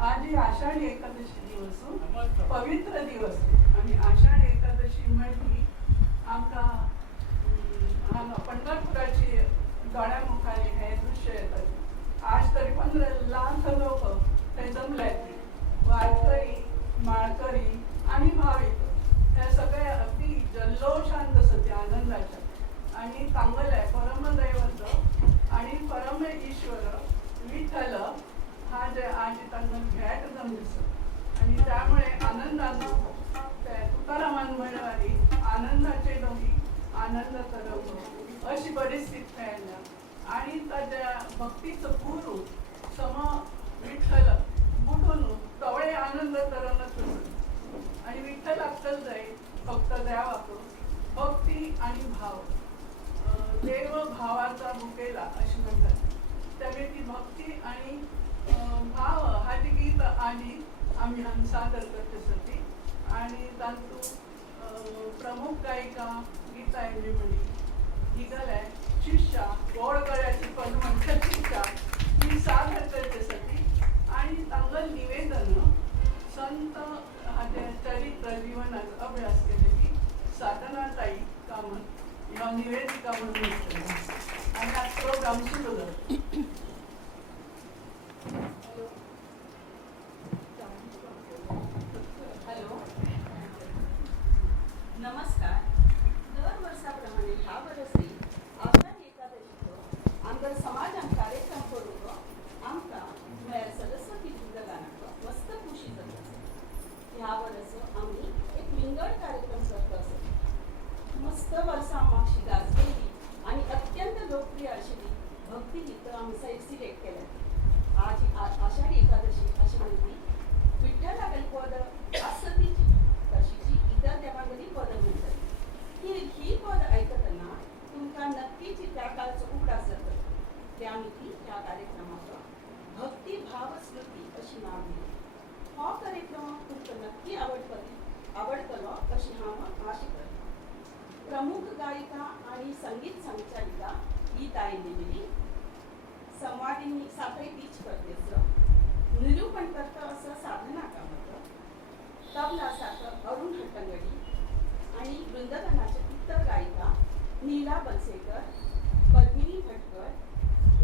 आज ही आषाढी एकादशी दिवस पवित्र दिवस आणि आषाढी एकादशी म्हणजे आमका हांगा पंढरपुराची दोळ्यामुखारी हे दृश्य येतात. आज तरी 15 लाख लोक थंय जमल्यात. वारकरी, माळकरी आणि भाविक हे सगळे अगदी जल्लोषान जसं आनंदाच्या आणि चांगलं परमदैवत आणि परम ईश्वर विठ्ठल हा जे आज त्यांना भेट जाऊन दिसत आणि त्यामुळे आनंदानं तुकारामान म्हणणारी आनंदाचे डोंगी आनंद करव अशी परिस्थिती तयार आणि त्या भक्तीचं गुरु सम विठ्ठल बुटून तवळे आनंद करणच आणि विठ्ठल अक्कल जाईल फक्त द्यावा भक्ती आणि भाव देव भावाचा भुकेला अशी म्हणतात. त्यामुळे ती भक्ती आणि भाव हा ती गीत आली आम्ही सादर करते सती आणि तांतू प्रमुख गायिका गीता इंगळी ही गलाय शिष्या गोड गळ्याची पदमन शिष्या ही सादर करते सती आणि चांगलं निवेदन संत हाचे चरित्र जीवनाचा अभ्यास केलेली साधनाताई कामत या निवेदिका म्हणून आणि हा प्रोग्राम सुरू झाला. नमस्कार. दरवर्षाप्रमाणे ह्या वर्षी आषाढी एकादशीचो आमचा समाजान कार्यक्रम करून आमकां म्हळ्यार सरस्वती गानाक मस्त खुशी जाता. ह्या वर्स आमी एक विंगड कार्यक्रम करता आसत. मस्त वर्सां मागची गाजलेली आणि अत्यंत लोकप्रिय आशिल्ली भक्ती गीतं आमी सिलेक्ट केल्यात. आज आषाढी एकादशी अशी म्हणली विठ्ठलागेल पद आसतीची तशीची इतर देवागेली पद म्हणतात. ही पद आयकतना तुमकां नक्कीच त्या काळचो उगडास जाता. ते आमी ती ह्या कार्यक्रमाचो भक्ती भाव स्मृती अशी नाव दिली. हो कार्यक्रम तुमकां नक्की आवडटलो अशी हांव आशा करता. प्रमुख गायिका आणि संगीत संचालिका गीता इंगळी, संवादिनी साखळी बीच परदेश, निरूपणकर्ता असं साधना कामत, तबला साकर अरुण हट्टंगडी आणि वृंदगानाच्या इतर गायिका नीला बलसेकर, पद्मिनी भटकर,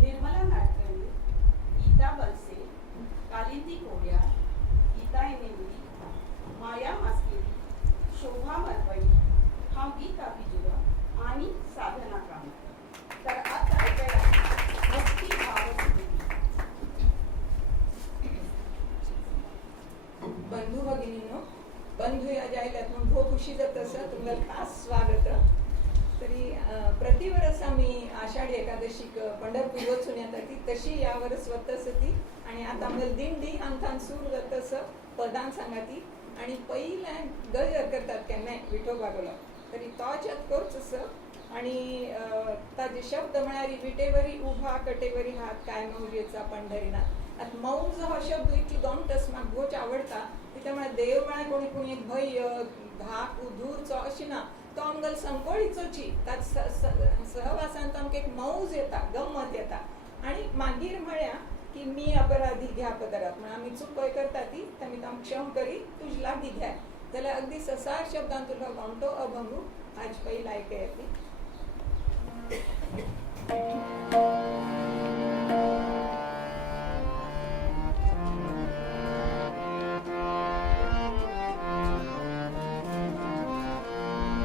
निर्मला नाडकर्णी, गीता बलसे, कालिंदी कोड्यार, गीता इंगळी, माया मास्केरी, शोभा मरवडी, हांव गीता बिजुरा आणि साधना कामत. तर आता भक्ती भाव बंधू भगिनीनो बंधू या जायल्यात म्हणून खूप खुशी जात असं तुम्हाला खास स्वागत. तरी प्रतिवर्ष आम्ही आषाढी एकादशीक पंढरपूर वचून येतात ती तशी या वर्ष वतस ती आणि आता आम्हाला दिंडी आमकां सुरू जात असं पदां सांगाती आणि पहिल्या गजर करतात केन्नाय विठोबागोलो तरी तोच्यात कोच असं आणि ताजे शब्द म्हणारी विटेवरी उभा कटेवरी हात काय मौजेचा पंढरीनाथ. आता मौज हा शब्द इतकी गमटस म्हाका भोच आवडटा त्यामुळे देव म्हळ्यार कोणी कोणी एक भय धाक उधूरचो अशी ना तो आमगेल संकोळीचोची ताच सहवासान आमकां एक मौज येता गंमत येता आणि मागीर म्हळ्यार की मी अपराधी घ्या पदरात म्हणून आमी चूक पळय करता ती आमी तांकां क्षम करी तुज लागीं घ्या जाल्यार अगदी ससार शब्दान तुका गावतो अभंगू आज पयली आयकूया येतली.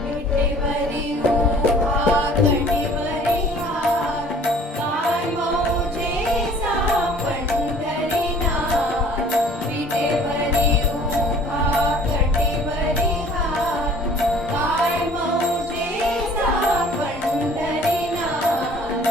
विटेवरी उभा कटेवरी हात काय मौजेचा पंढरीनाथ. विटेवरी उभा कटेवरी हात काय मौजेचा पंढरीनाथ.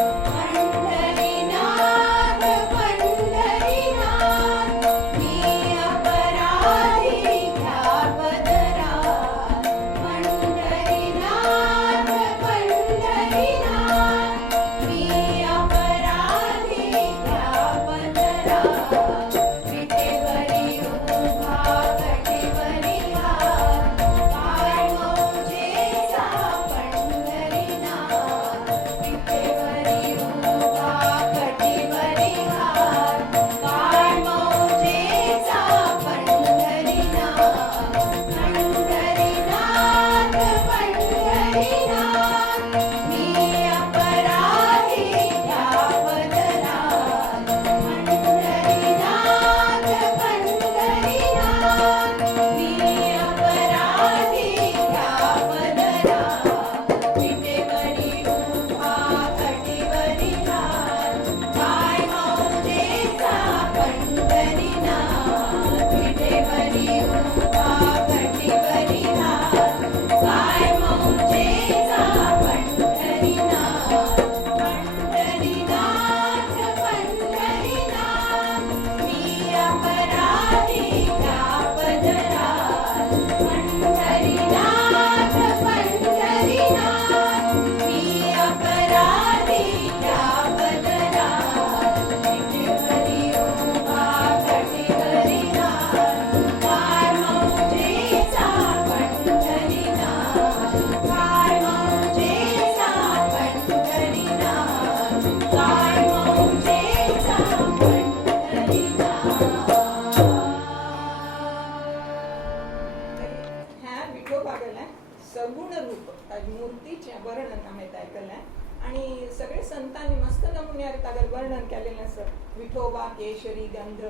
मुर्तीचें वर्णन हांवें आयकलें आणि सगळे संतांनी मस्त नमुन्यार तागेलें वर्णन केलेलें आसा. विठोबा केशरी गंध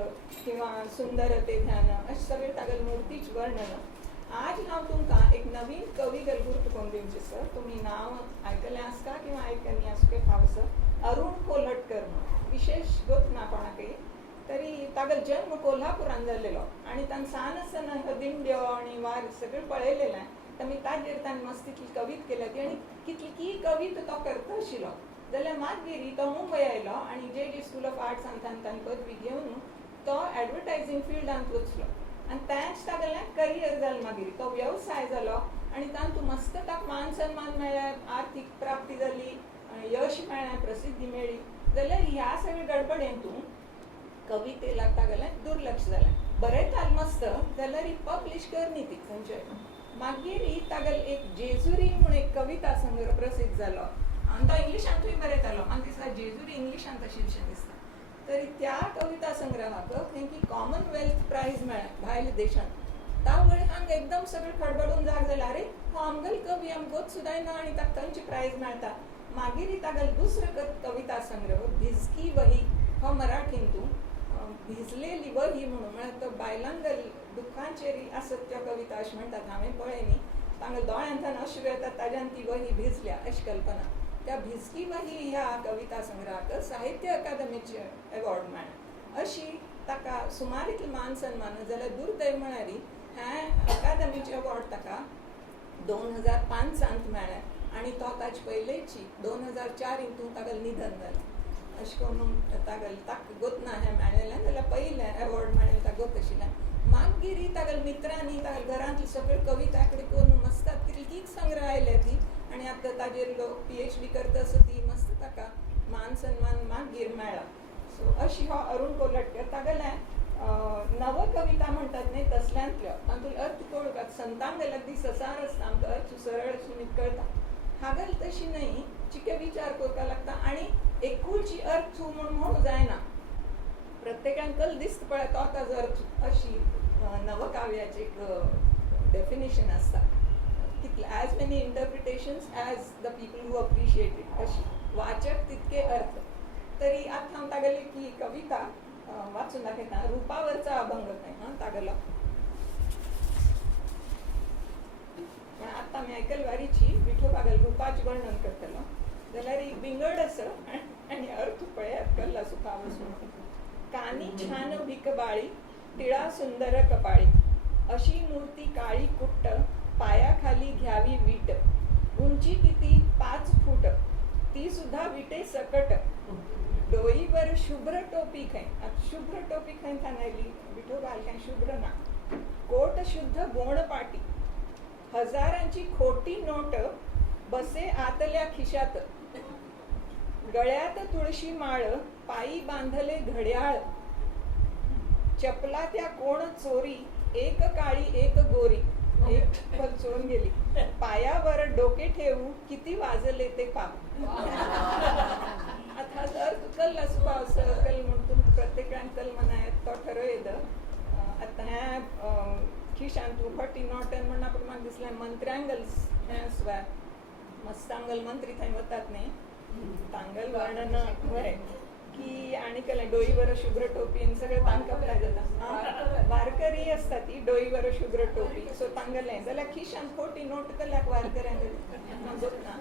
किंवा सुंदर ते ध्यान अशें सगळें तागेलें मुर्तीच वर्णन. आज हांव तुमकां एक नवीन कवी गुर्त करून दिवचें सर. तुमी नांव आयकलें आसता किंवा आयकलें आसता हांव सर अरुण कोलटकर म्हणून. विशेष गोत ना कोणाकय, तरी तागेलो जन्म कोल्हापुरान जाल्लेलो आणि ताणें सान आसतना ह्यो दिंड्यो आणि वार सगळें पळयलेलें. तर ताजेर ताणें मस्त तितली कवीत केल्या ती आनी कितली कवीत तो करता आशिल्लो. जाल्यार मागीर तो मुंबय आयलो आणि जे स्कूल ऑफ आर्ट्सान ताणें पदवी घेवन तो एडवर्टायझींग फिल्डांत वचलो आनी तेंच तागेलें करियर जालें. मागीर तो वेवसाय जालो आनी तातूंत मस्त ताका मान सन्मान मेळ्ळे, आर्थीक प्राप्ती जाली, यश मेळ्ळें, प्रसिद्धी मेळ्ळी. जाल्यार ह्या सगळ्या गडबडेंतून कवितेक तागेलें दुर्लक्ष जालें. बरयताली मस्त जाल्यार ही पब्लीश करनी ती खंयचेय. मागीर ही तागेलो एक जेजुरी म्हणून एक कविता संग्रह प्रसिद्ध जालो आनी तो इंग्लिशांतूय बरयतालो. म्हाका दिसता जेजुरी इंग्लिशांत आशिल्लेशें दिसता. तरी त्या कविता संग्रहाक खंय कॉमनवेल्थ प्रायज मेळ्ळें भायल्या देशांत. त्या वेळी हांगा एकदम सगळें खडबडून जाग जालें, अरे हो आमगेलो कवी आमगोच सुद्दां ना आनी ताका थंयचे प्रायज मेळटा. मागीर तागेलो दुसरो कविता संग्रह भिजकी वही हो मराठींतून भिजलेली वही म्हणून म्हळ्यार तो बायलांगल दुखांचेर आसत त्यो कविता अशें म्हणटात. हांवें पळयली तांगेल्या दोळ्यांतल्यान अश्रू येतात, ताज्यान ती वही भिजल्या अशी कल्पना. त्या भिजकी वही ह्या कविता संग्रहाक साहित्य अकादमीचे अवॉर्ड मेळ्ळें. अशी ताका सुमार इतले मान सन्मान. जाल्यार दुर्दैव म्हळ्यार हे अकादमीचे अवॉर्ड ताका 2005 मेळ्ळें आनी तो ताचे पयलेची 2004 हितून तागेलें निधन जालें. अशें करून ताका गोत ना हें मेळ्ळेलें. जाल्यार पयलें अवॉर्ड मेळ्ळें ताका गोत आशिल्लें. मागीर तागेल्या मित्रांनी तागेल्या घरांतली सगळी कविता कडेन करून मस्त कितलीं संग्रह आयले ती आनी आतां ताजेर लोक PhD करता आसा ती मस्त ताका मान सन्मान मागीर मेळ्ळा. सो अशी हो अरुण कोलटकर तागेलें नवकविता म्हणटात न्ही तसल्यांतल्यो. तातूंत अर्थ कळून संतांगेले दीस सार आसता आमकां अर्थ सरळ अशी कळटा. हागल तशी न्ही चिके विचार करपाक लागता आनी एकूच अर्थ म्हणून म्हणूं जायना. प्रत्येकान कल दिसता पळय तो ताजो अर्थ अशी नवकाव्याची एक डेफिनेशन आसता. कितले as many interpretations as the people who appreciate it. अशी वाचक तितके अर्थ. तरी आतां हांव तागेली की कविता वाचून दाखयता. रुपावरचा अभंग खंय तागेलो. पण आतां आमी आयकल वारीची विठोबागेल रुपाचें वर्णन करतलो. जाल्यार ही विंगड आसा आनी अर्थ पळयात कल्ला सुखा वचून. कानी छान भिकबाळी टिळा सुंदर कपाळी अशी मूर्ती काळी कुट्ट पायाखाली घ्यावी वीट. उंची किती 5 फूट ती सुद्धा विटे सकट. डोईवर शुभ्र टोपी खंय. आता शुभ्र टोपी खंय थानायली विठोबा काय शुभ्र ना. कोट शुद्ध गोणपाटी हजारांची खोटी नोट बसे आतल्या खिशात. गळ्यात तुळशी माळ पायी बांधले घड्याळ. चपला त्या कोण चोरी एक काळी एक गोरी. एक चप्पल चोरून गेली. पायावर डोके ठेवू किती वाजले ते पाप. आता जर कल असपाव कल म्हणून प्रत्येकान कल म्हणायत तो ठरवयद. आता ह्या खिशान तू फटी नोटन म्हणून आपण म्हाका दिसलें मंत्र्यांगल हें स्वा मस्तांगल मंत्री थंय वतात न्ही तांगल वर्णन बरें की आनी केलें डोईवर शुभ्र टोपी सगळें तांकां अप्लाय जाता. वारकरी आसता ती डोईवर शुभ्र टोपी. सो तांगलें जाल्यार खिशान खोटी नोट केल्याक वारकऱ्यांक ना.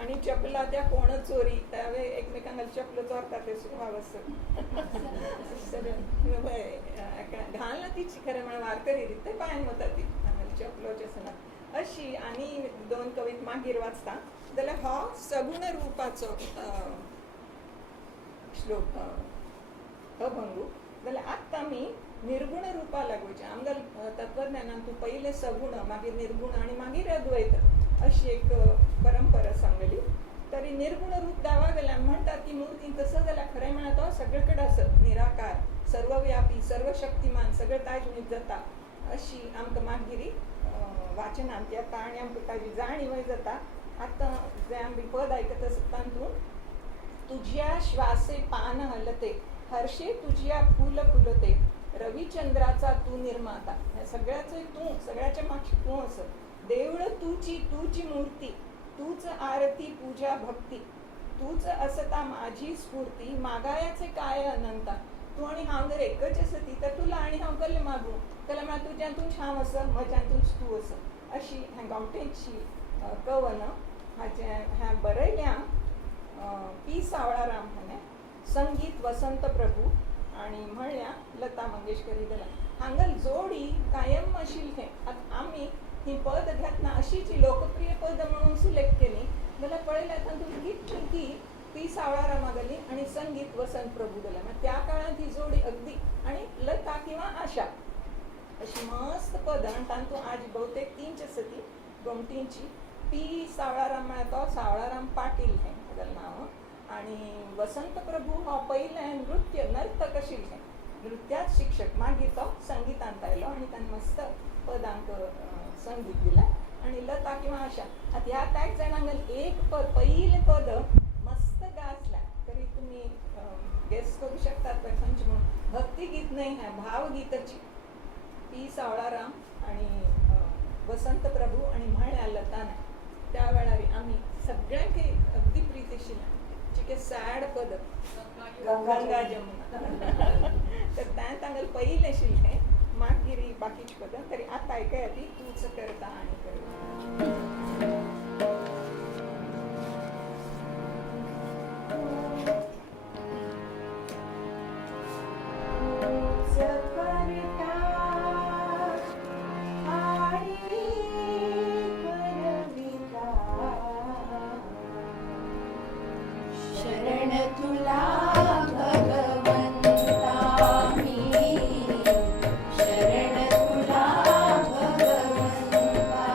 आनी चपला त्या कोण चोरी त्यावे एकमेकांना चपल चोरतात ते सुखाव घालना तीच खरें म्हळ्यार वारकरी ते पांयान वता ती चपलोच आसना अशी. आनी 2 कविता मागीर वाचता जाल्यार हो सगुण रुपाचो श्लोक अभंग. जाल्यार आतां आमी निर्गुण रुपा लागूचे. आमगेल्या तत्वज्ञानान तूं पयलें सगुण मागीर निर्गुण आनी मागीर अद्वैत अशी एक परंपरा सांगली. तरी निर्गुण रूप दावा गेल्यार म्हणटात की मूर्ती तसं जाल्यार खरें म्हळ्यार तो सगळे कडेन आसत. निराकार सर्वव्यापी सर्वशक्तिमान सगळें ताज न्हीद जाता अशी आमकां मागीर वाचनांत येता आनी आमकां ताजी जाणीवय जाता. आतां जें आमी पद आयकता आसता तातूंत तुझ्या श्वासे पान हलते हर्षे तुझ्या फूल फुलते रविचंद्राचा तू निर्माता. ह्या सगळ्याचो तूं सगळ्याच्या मागची तूं असत. देवळ तूची मूर्ती, तूच आरती पूजा भक्ती, तूच असता माझी स्फूर्ती, मागायाचे काय अनंता. तू आणि हांव जर एकच असती तर तुला आणि हांव कसले मागू, त्याला मा तुज्यांतून हांव असं म्हज्यांतूच तूं असं. अशी ह्या गांवठेंची कवन ह्या बरयल्या पी सावळाराम हाणें, संगीत वसंत प्रभू आणि म्हणल्या लता मंगेशकर हिगला. हांगल जोडी कायम आशिल्ले. आमी ही पद घेतना अशी जी लोकप्रिय पद म्हणून सिलेक्ट केली जाल्यार पळयल्यार तातूंत कितकी पी सावळारामागली आणि संगीत वसंत प्रभू गेला. मग त्या काळात ही जोडी अगदी, आणि लता किंवा आशा अशी मस्त पद. आणि तातूंत आज बहुतेक 3 आसती गोमटींची. पी सावळाराम म्हळ्यार तो सावळाराम पाटील हें तागेलें नांव. आणि वसंत प्रभू हो पयले नृत्य नर्तक आशिल्ले, नृत्यात शिक्षक. मागीर तो संगीतांत आयलो आणि ताणें मस्त पदांक संगीत दिलें. आणि लता किंवा आशा आतां ह्या त्याच जाणांगेर एक पद, पयलें पद मस्त गाजल्या. तरी तुमी गेस करू शकतात पळय खंयचें म्हणून. भक्तिगीत न्हय हें, भावगीताची. पी सावळाराम आणि वसंत प्रभू आणि म्हळ्या लतान. त्या वेळार आमी सगळ्यांक अगदी प्रीत आशिल्लें चिके सॅड पद गंगा जमुना. तर त्या तांगेल पयलें आशिल्लें, मागीर बाकीची पदां. तरी आतां आयकया ती तूच करता आनी करता. शरण तुला भगवंता मी, शरण तुला भगवंता.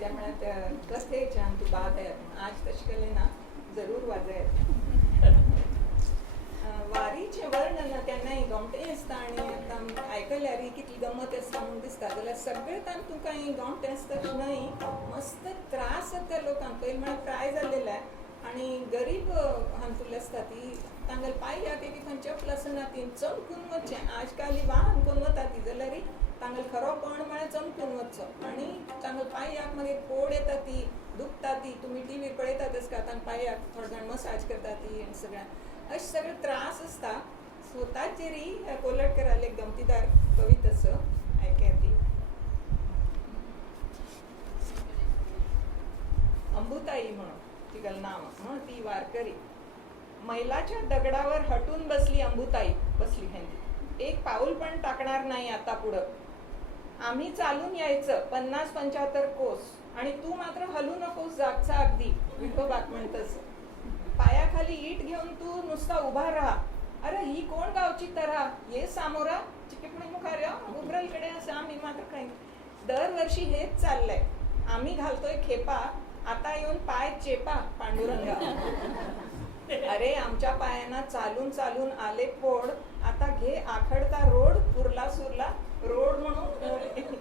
त्या म्हणत कसले छान तू बात आहे आज तशी कले ना जरूर वाजय वारीचे वर्णन केन्नाय गमटे आसता आनी आतां आयकल्यार कितली गमत आसता म्हूण दिसता जाल्यार सगळें ताण तुका गमटे आसता न्हय मस्त त्रास जाता लोकांक पयलीं म्हळ्यार प्राय जाल्लेले आनी गरीब हांतुरली आसता ती तांगेले पांयाक एक चप्पल आसना ती चमकून वचचें आजकाल वाहन करून वता ती जाल्यार तांगेले खरोपण म्हळ्यार चमकून वचचो आनी तांगेले पांयाक मागीर पोड येता ती दुखता ती तुमी टी व्ही पळयतात आसता तांकां पांयाक थोडे जाण मसाज करता ती आनी सगळ्यांक अशें सगळे त्रास आसता सो ताचेरी कोलटकराले एक गमतीदार कविता आसा आयकया ती अंबुताई म्हणून तिगेलें नांव ती वारकरी मैलाच्या दगडावर हटून बसली अंबुताई बसली हेंदी एक पाऊल पण टाकणार नाही आता पुढं आम्ही चालून यायचं 50-75 कोस आणि तू मात्र हलू नकोस जागचा अगदी विठोबाक म्हणतस पायाखाली ईट घेऊन तू नुसता उभा राहा अरे ही कोण गावची तरा ये सामोरा चिकेपणी मुखार उबरलकडे असं आम्ही मात्र काही दरवर्षी हेच चाललंय आम्ही घालतोय खेपा आता येऊन पाय चेपा पांडुरंगा अरे आमच्या पायांना चालून चालून आले पोड आता घे आखडता रोड पुरला सुरला रोड म्हणून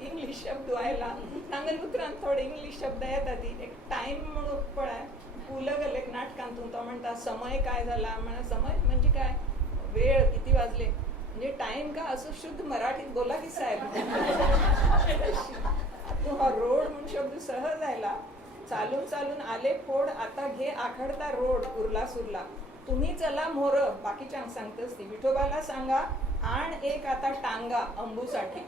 इंग्लिश शब्द व्हायला तांगल उतरान थोडे इंग्लिश शब्द येतात ती एक टाइम म्हणून पळय पुलगल एक नाटकांतून तो म्हणता समय काय झाला म्हणा समय म्हणजे काय वेळ किती वाजले म्हणजे टाइम का असं शुद्ध मराठीत बोला की साहेब तो हा रोड म्हणून शब्द सहज आयला चालून चालून आले फोड आता घे आखडता रोड उरला सुरला तुम्ही चला मोर बाकीच्यांक सांगतस ती विठोबाला सांगा आण एक आता टांगा अंबूसाठी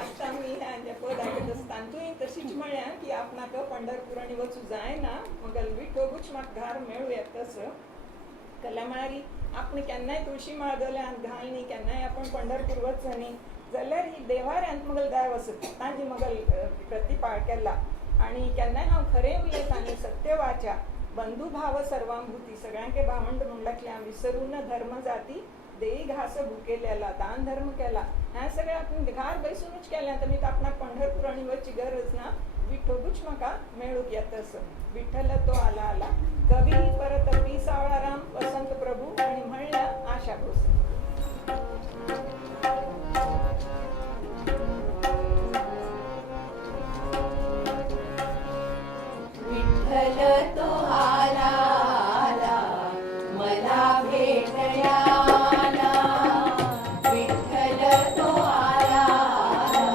आता मी ह्या पद ऐकत असताना तुवें तशीच म्हळ्या की आपणाक पंढरपुराणी वचू जाय ना मग विठोबूच म्हाका घार मेळूया तसं जाल्यार म्हळ्यार आपण केन्नाय तुळशी माळ गल्यान घालनी केन्नाय आपण पंढरपूर वचनी जाल्यार ही देवाऱ्यांत मगल दाय वसत तांची मगल प्रतिपाळ केला आणि केन्नाय हांव खरें उलयतां आनी सत्य वाचा बंधुभाव सर्वांभूती सगळ्यांके भावंड म्हणल्यातल्या विसरून धर्म जाती देई घास भुकेल्याला दान धर्म केला ह्या सगळ्या आपण घार बैसूनच केल्या तर मी आपणाक पंढरपूर आणि वचची गरज ना विठोबूच म्हाका मेळूक येतस विठ्ठल तो आला आला कवी परत पी सावळाराम वसंत प्रभू आणि म्हणल्या आशा भोसले विठ्ठल तो आला आला मला भेटण्याला विठ्ठल तो आला आला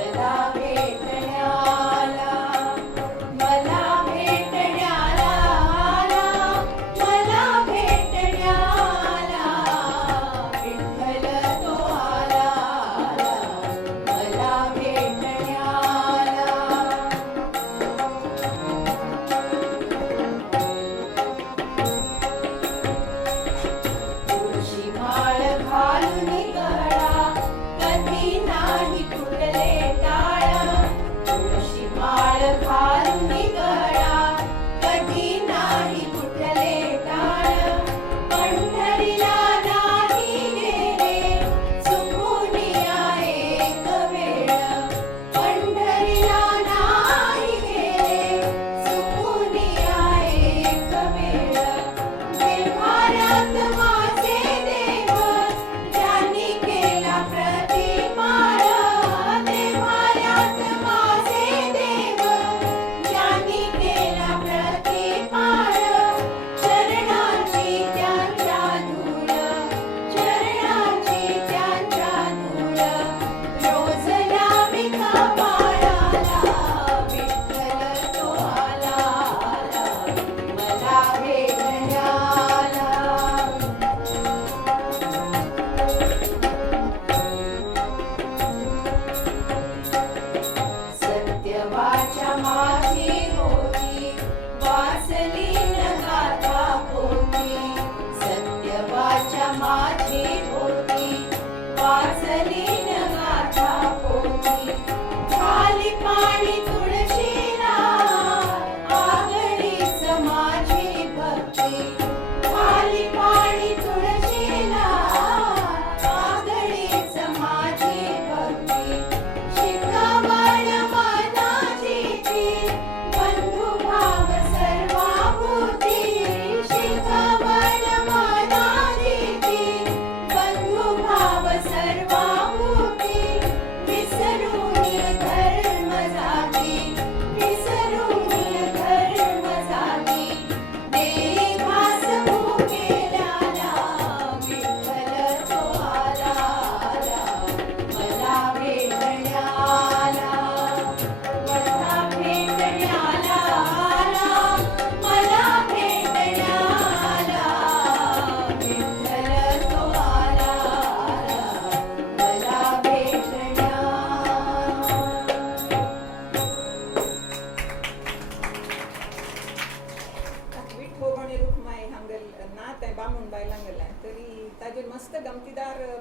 मला भेटण्याला मला भेटण्याला आला मला भेटण्याला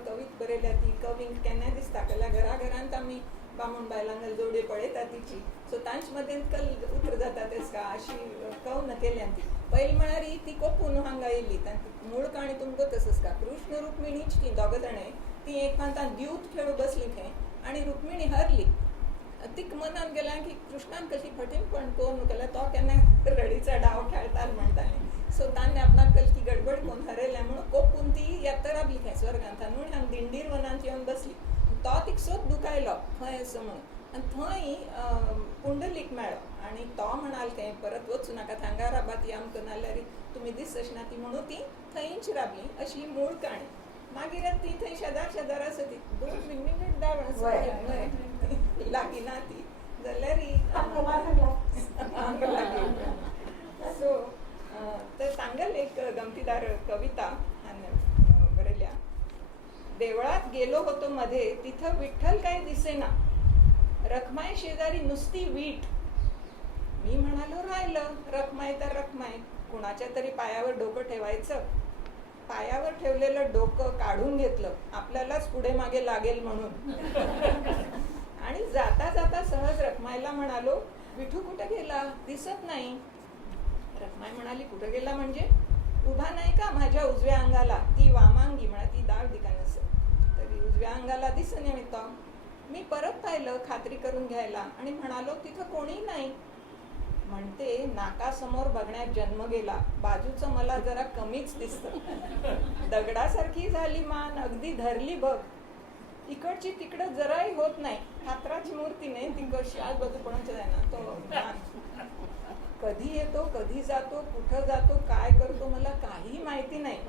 कवीत बरयल्या ती कवींक केन्ना दिसता कल्या घराघरांत आमी बामण बायलांगल जोडे पळयता तिची सो तांचे मदें कल उतर जाता तेच का अशी कव केल्यान ती पयली म्हळ्यार ती कोपून हांगा येयली तांची मूळ काणी तुमकां तसंच का कृष्ण रुक्मिणीच ती दोग जाणें ती एकांतान दिवत खेळू बसली थंय आनी रुक्मिणी हरली तीक मनान गेलें की कृष्णान कशी फटीणपण कोण केलें तो केन्ना रडीचा डाव खेळटाल म्हणटालें सो ताणें आपणाक कल की गडबड कोण हरयल्या म्हणून कोपून ती येता राबली थंय स्वर्गांत म्हणून हांगा दिंडीर वनांत येवन बसली तो तिक सोद दुखायलो खंय असो म्हणून आनी थंय पुंडलीक मेळ्ळो आनी तो म्हणाल खंय परत वचूं नाका हांगा राबा ती आमकां नाल्यार तुमी दीस अशना ती म्हणून ती थंयच राबली अशी मूळ काणी मागीर ती थंय शेजार आसा ती 2 मिनिट लागीं ना ती जाल्यार सो तर सांगल एक गमतीदार कविता हांवें बरयल्या देवळात गेलो होतो मध्ये तिथं विठ्ठल काय दिसेना रखमाई शेजारी नुसती वीट मी म्हणालो राहिलं रखमाई तर रखमाई कुणाच्या तरी पायावर डोकं ठेवायचं पायावर ठेवलेलं डोकं काढून घेतलं आपल्यालाच पुढे मागे लागेल म्हणून आणि जाता जाता सहज रखमाईला म्हणालो विठू कुठे गेला दिसत नाही रखमाई म्हणाली कुठे गेला म्हणजे उभा नाही का माझ्या उजव्या अंगाला ती वामांगी म्हणा ती दाव दिका नसत तरी उजव्या अंगाला दिसणे मी तो मी परत पाहिलं खात्री करून घ्यायला आणि म्हणालो तिथं कोणी नाही म्हणते नाकासमोर बघण्यात जन्म गेला बाजूचं मला जरा कमीच दिसतं दगडासारखी झाली मान अगदी धरली बघ इकडची तिकडं जराही होत नाही ठाकराची मूर्ती नाही ती कशी आज बाजू कोणाच्या जायना तो कधी येतो कधी जातो कुठं जातो काय करतो मला काही माहिती नाही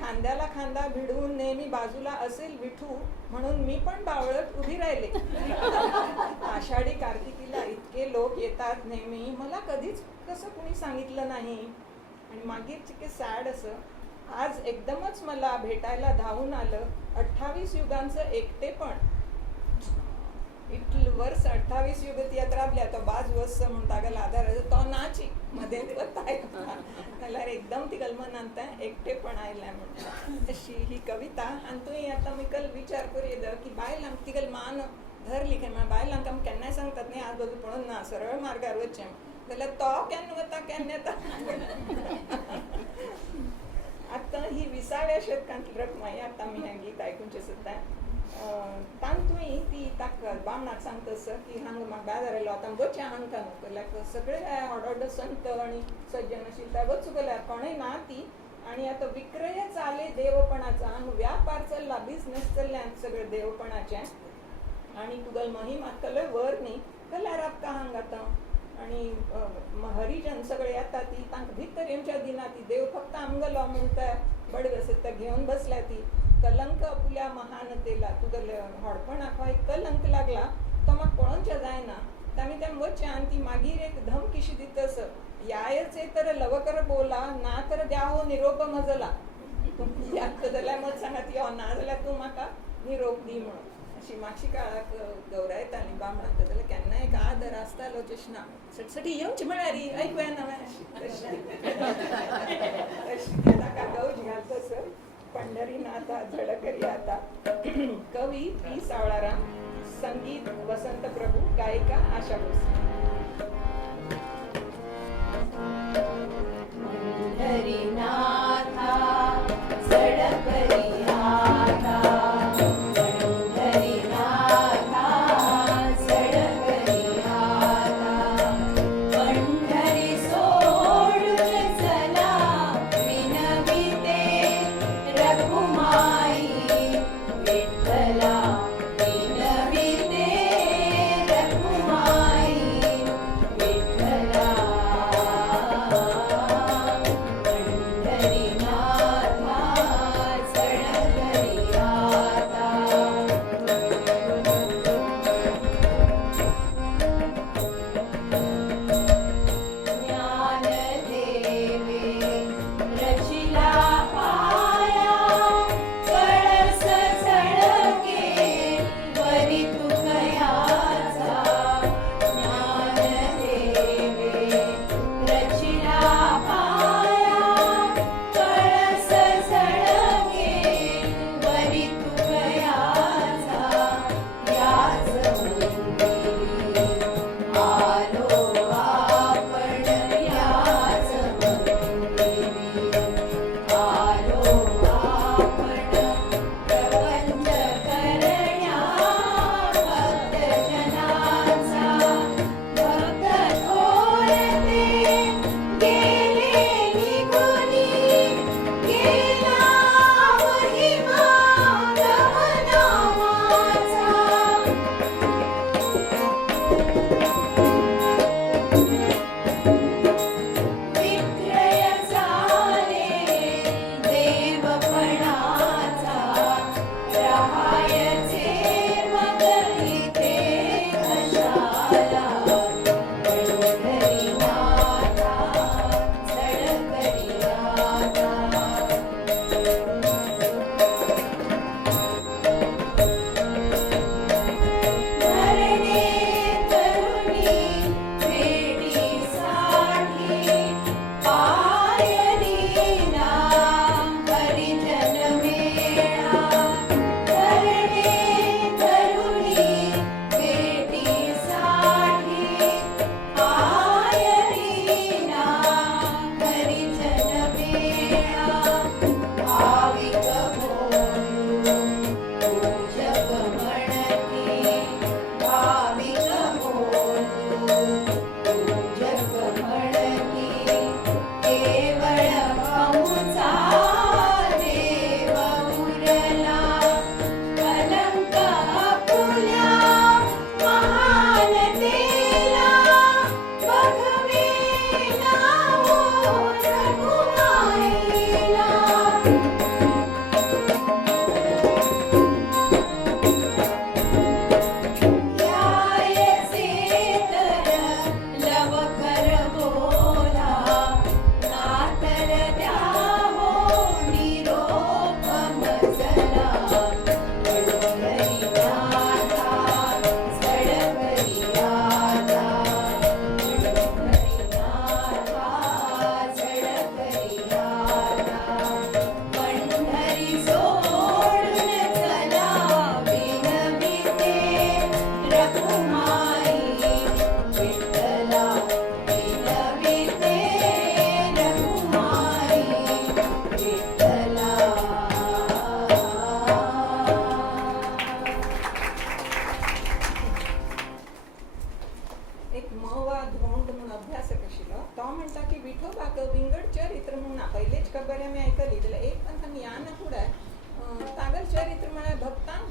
खांद्याला खांदा भिडवून नेहमी बाजूला असेल विठू म्हणून मी पण बावळत उभी राहिले आषाढी कार्तिकीला इतके लोक येतात नेहमी मला कधीच कसं कुणी सांगितलं नाही आणि मागीर चिके सॅड असं आज एकदमच मला भेटायला धावून आलं 28 युगांचं एकटेपण इटल वर्ष 28 युग ती राबली आता बाज वर्ष म्हणता गेला आधार तो नाची मध्ये जाल्यार एकदम ती कल्पना नांता एकटेपण आयल्या म्हणटा अशी ही कविता आनी तुवें आतां मिकल विचार करूं येता की बायलांक तिगल मान धरली काय म्हळ्यार बायलांक आमी केन्नाय सांगतात न्ही आज बाजू पळोवन ना सरळ मार्गार वचचें जाल्यार तो केन्ना वता केन्ना येता आतां ही 20व्या शतकांतली रखमाई आतां आमी हें गीत आयकुचें सुद्दां तान तुवें ती ताका बामणाक सांगतस की हांगा म्हाका बाजार आयलो आतां गोच्या हांगा न्हू लायक सगळे व्हड संत आनी सज्जन आशिल्ले वचूं गेल्यार कोणेय ना ती आनी आतां विक्रय चाले देवपणाचा हांगा व्यापार चल्ला बिझनेस चल्ल्या सगळे देवपणाचें आनी तुगेल मोहीम आसतलोय वर न्ही जाल्यार आमकां हांगा आतां आनी हरिजन सगळे येता ती तांकां भितर येवच्या दिना ती देव फक्त आमगलो म्हणटा बडगस घेवन बसल्या ती कलंक अपुल्या महानतेला तुगेले व्हडपणाक हो एक कलंक लागला तो म्हाका पळोवचें जायना आमी तें वचचें आनी ती मागीर एक धम किशी दितस यायचे तर लवकर बोला ना तर द्या हो निरोप मजला याद जाल्यार मत सांगात यो ना जाल्यार तूं म्हाका निरोप दी म्हणून अशी मातशी काळाक गौरायताली बामणाक जाल्यार केन्ना एक आदर आसतालो चेशना सटसटी येवचें म्हळ्यार ऐकूया ना अशी ताका गौज घालतस पंढरीनाथा झडकरी आता कवी पी सावळाराम संगीत वसंत प्रभू गायिका आशा भोसले पंढरीनाथा झडकरी आता विठ्ठला विनविते रखुमाई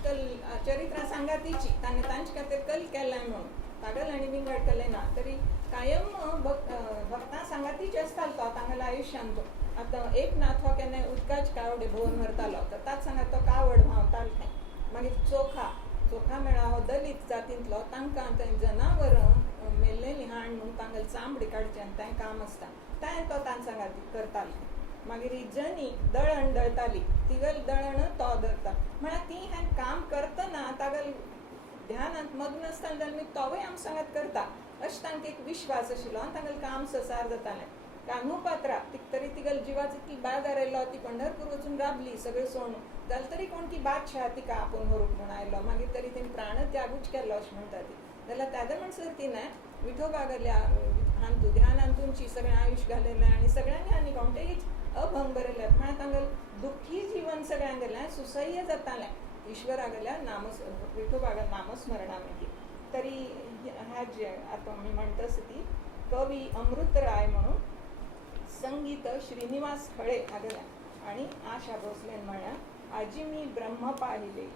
कल चरित्रा सांगातीची ताने तांचे खातीर कल केलाय म्हणून तागल आनी विंगड केले ना तरी कायम भक्तां सांगातीचे आसतालो तो तांगेल्या आयुश्यान तो आतां एक नाथ हो केन्नाय उदकाचे कावडे भोवन व्हरतालो तर ताच सांगात तो कावड व्हांवतालो थंय. मागीर चोखा मेळा हो दलीत जातींतलो तांकां थंय जनावरां मेल्लेलीं हाड म्हणून तांगेली चामडी काडचें आनी तें काम आसता तें तो तांचे सांगाती करतालो. मागीर ही जनी दळण दळताली तिगल दळण तो धरता म्हळ्यार ती हें काम करतना तागेल ध्यानांत मग्न आसताना जाल्यार तोवूय आमचे सांगात करता अशें तांकां एक विश्वास आशिल्लो आनी तांगेलें काम ससार जातालें. कान्हूपात्रा तरी तिगेल जिवाचो इतली बाजार आयलो ती पंढरपूर वचून राबली सगळें सोडून जाल्यार तरी कोण की बादशाह तिका आपोवन व्हरूंक म्हूण आयलो मागीर तरी तिणें प्राणत्यागूच केलो अशें म्हणटा ती. जाल्यार ताज्या म्हणसर तिणें विठोबा गेल्या हांतू ध्यानांतूंची सगळें आयुश्य घालयलें आनी सगळ्यांनी आनी कोणतेच अभंग बरयल्यात म्हळ्यार तांगेलें दुख्खी जिवन सगळ्यांक गेलें सुसह्य जातालें ईश्वरा गेल्या विठोबागेल्या नामस्मरणा मागीर. तरी हाजे आतां आमी म्हणटा ती कवी अमृतराय म्हणून संगीत श्रीनिवास खळे हागेलें आनी आशा भोसलेन म्हळ्यार आजी मी ब्रह्म पाहिले.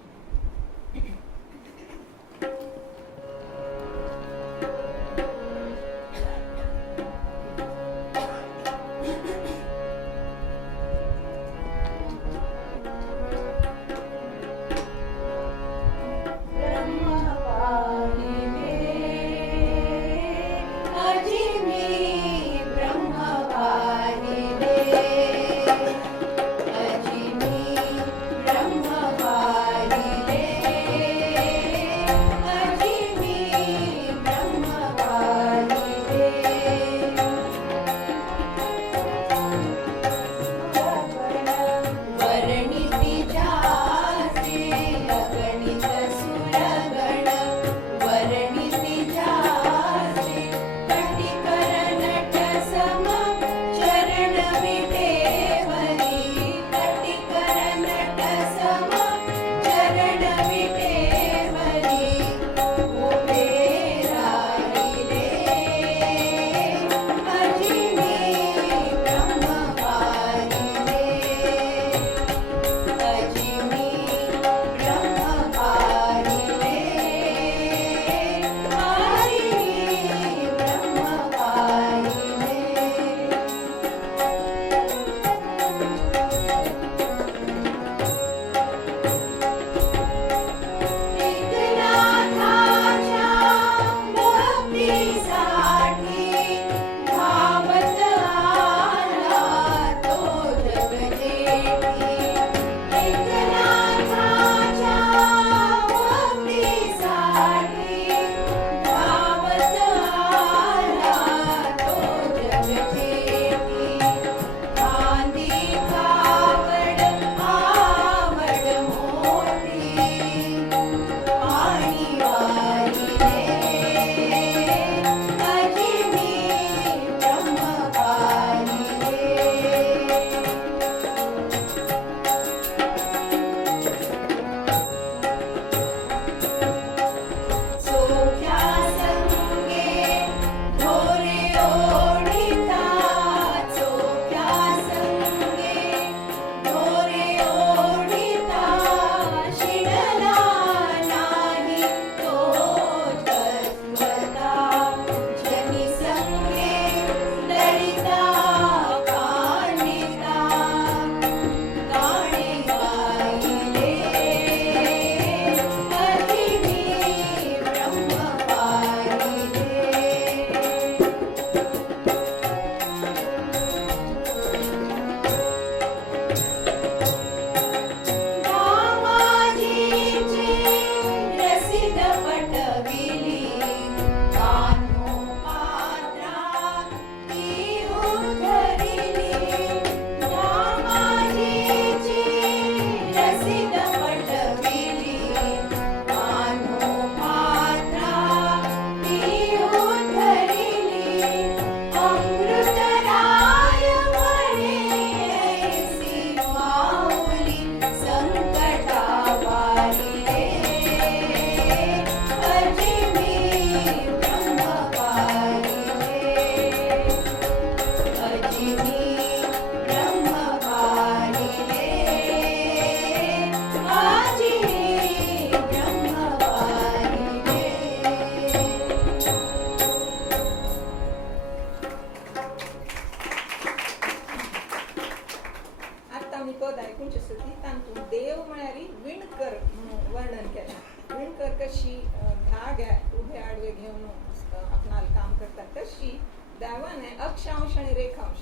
देवाने अक्षांश आणि रेखांश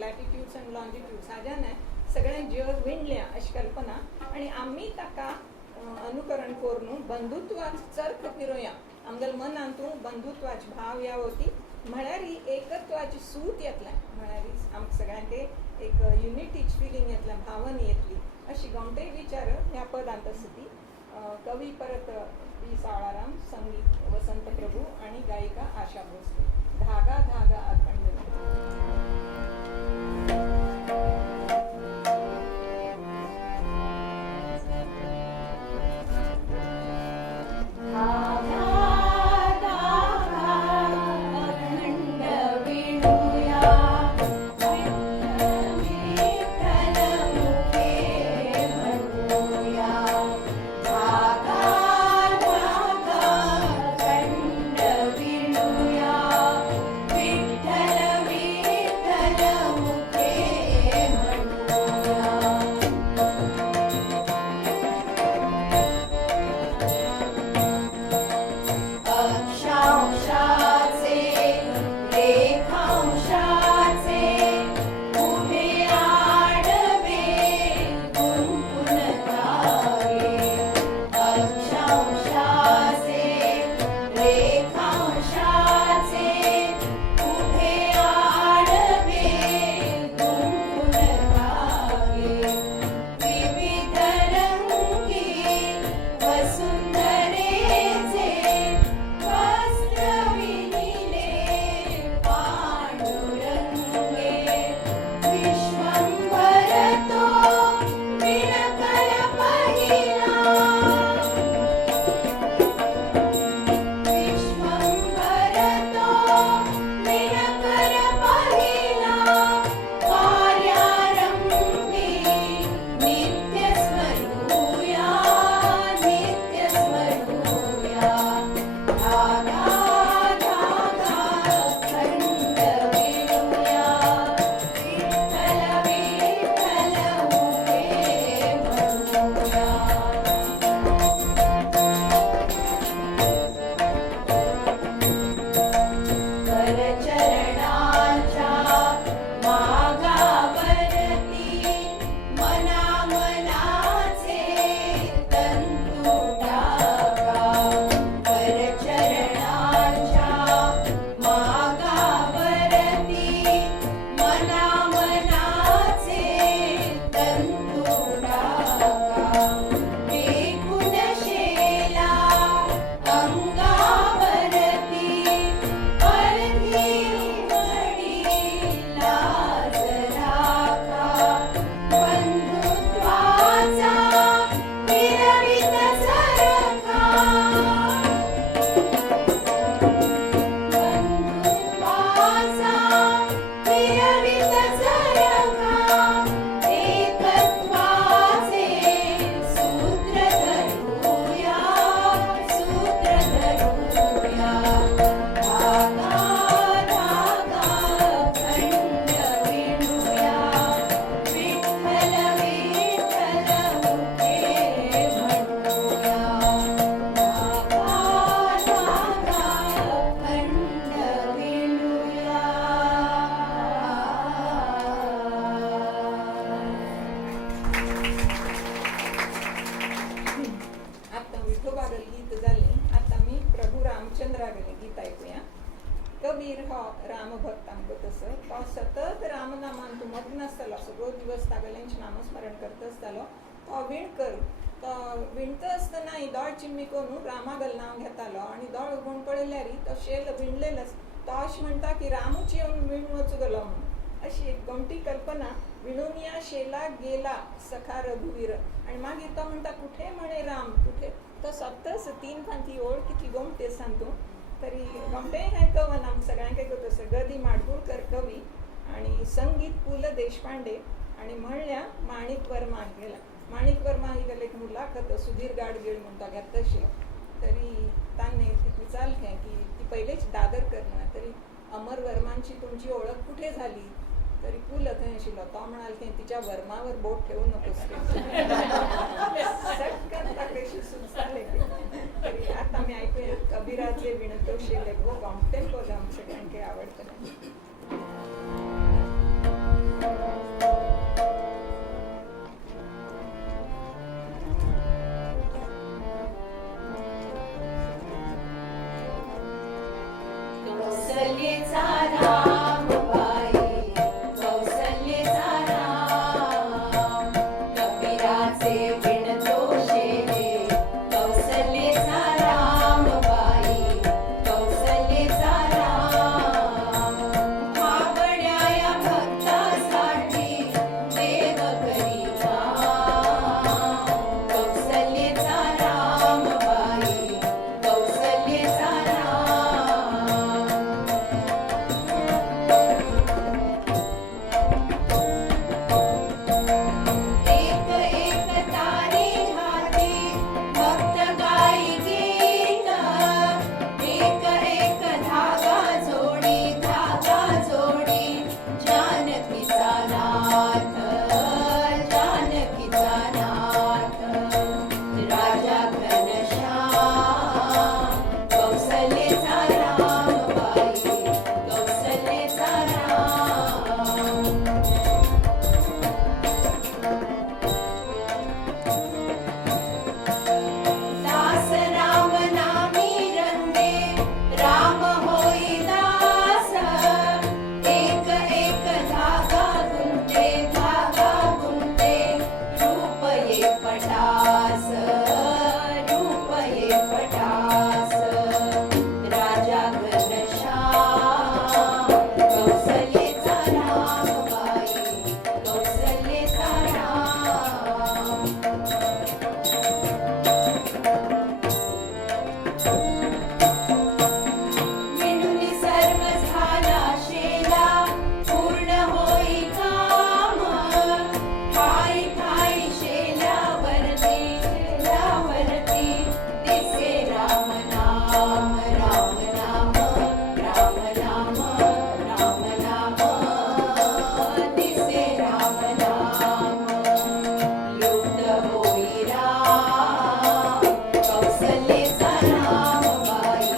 लॅटिट्यूड्स आणि लॉन्जिट्यूड्स हाज्याने सगळें जग विणल्या अशी कल्पना आणि आम्ही ताका अनुकरण करून बंधुत्वाच चर्ख फिरोया आमगेल मनांतून बंधुत्वाची भाव या होती म्हळ्यार ही एकत्वाची सूत येतल्या म्हळ्यार आमकां सगळ्यांक एक युनिटीची फिलींग येतल्या भावन येतली अशी गमते विचार ह्या पदांत आसा ती कवी परत पी सावळाराम संगीत वसंत प्रभू आणि गायिका आशा भोसले धागा धागा अखंड कबीर हो रामभक्त आमकां तसो तो सतत रामनामांतूं मग्न आसतालो सगळो दिवस तागेलेंचें नामस्मरण करता आसतालो तो विणकर तो विणता आसतना दोळ चिम्मी करून रामागेलें नांव घेतालो आनी दोळ उगडून पळयल्यार तो शेल विणलेलो तो अशें म्हणटा की रामूच येवन विणून वचूंगलो म्हणून अशी एक गमती कल्पना विणून या शेलाक गेला सखा रघुवीर आनी मागीर तो म्हणटा कुठे म्हणे राम कुठे तो सतत 3 फांती ओळ कितली गमती सांगतो तरी गमटे हें कवन आमकां सगळ्यांक तसं गदी माडगूळकर कवी आणि संगीत पु ल देशपांडे आणि म्हणल्या माणिक वर्मा गेला माणिक वर्मा ही गेले एक मुलाखत सुधीर गाडगीळ म्हणटा घेत तशी तरी ताणें तिका विचारलें की ती पयलेच दादर करना तरी अमर वर्मांची तुमची ओळख कुठे झाली तरी पु ल थंय आशिल्लो तो म्हणाल की तिच्या वर्मावर बोट ठेवू नकोस सटकन ताका सुचतालें तरी आता आता आम्ही ऐकूया कबीराचे विणतो शेले गो कॉम्प्टेन पद आमचं सगळ्यांके आवडतं. कौसल्येचा राम बाई, कौसल्येचा राम, कबीराचे विणतो शेले, कौसल्येचा राम बाई, कौसल्येचा राम, भावड्या या भक्तासाठी देव करी काम, कौसल्येचा राम बाई, कौसल्येचा राम. एक एक तारी हाती भक्त गाई गीत, एक एक धागा जोडी जानकीचा नाथ, जानकीचा नाथ, राजा घनश्याम, कौसल्येचा राम बाई, कौसल्येचा राम. दास राम नामी रंगे, राम होई दास, एक एक धागा गुंते, रूप ये पटास, रूप ये पटास, राजा घनश्याम, कौसल्येचा राम बाई, कौसल्येचा राम. विणून सर्व झाला शेला, पूर्ण होई काम, ठाई ठाई शेल्यावरती दिसे राम नाम, राम नाम, राम नाम, राम नाम, दिसे राम नाम, लुप्त होई राम, कौसल्येचा राम बाई,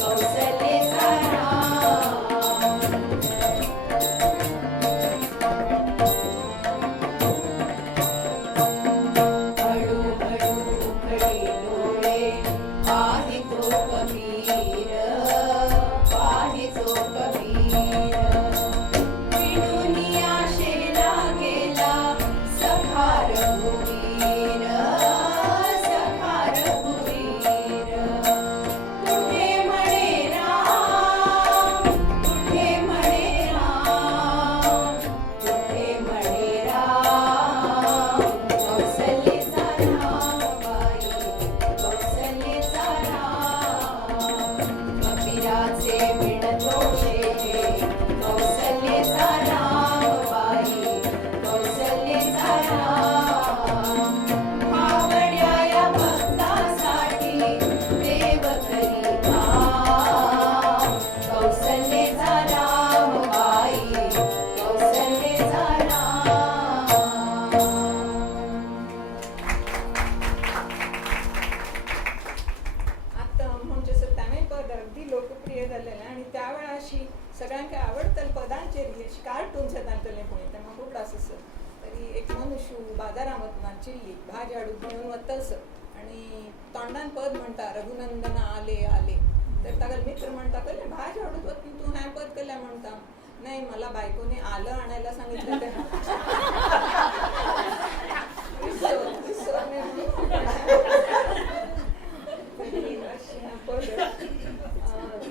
कौसल्येचा राम. हळू हळू उघडे डोळे, पाहितो कबीर, पाहितो कबीर, विणूनिया शेला गेला सखा रघुवीर, सखा रघुवीर. कुठे म्हणे राम, कुठे म्हणे राम, कुठे म्हणे राम, कौसल्येचा राम बाई, कौसल्येचा राम, कबीराचे विणतो शेले, कौसल्येचा राम बाई, कौसल्येचा राम, भावड्या या भक्तासाठी देव करी काम, कौसल्येचा राम बाई, कौसल्येचा राम. आता म्हणजे सत्तावे पद अगदी लोकप्रिय झालेलं आणि त्यावेळा अशी सगळ्यांका आवडतल पदांचे कार्टून्स येताले पुणे तेव्हा खूप असं तरी एक मनुष्य बाजारामधून चिल्ली भाजी हाडूक म्हणून वतस आणि तोंडान पद म्हणता रघुनंदन आले आले तर ताका मित्र म्हणता कले भाजी हाडूक वत तू ह्या पद केल्या म्हणता नाही मला बायकोने आलं आणायला सांगितलं ते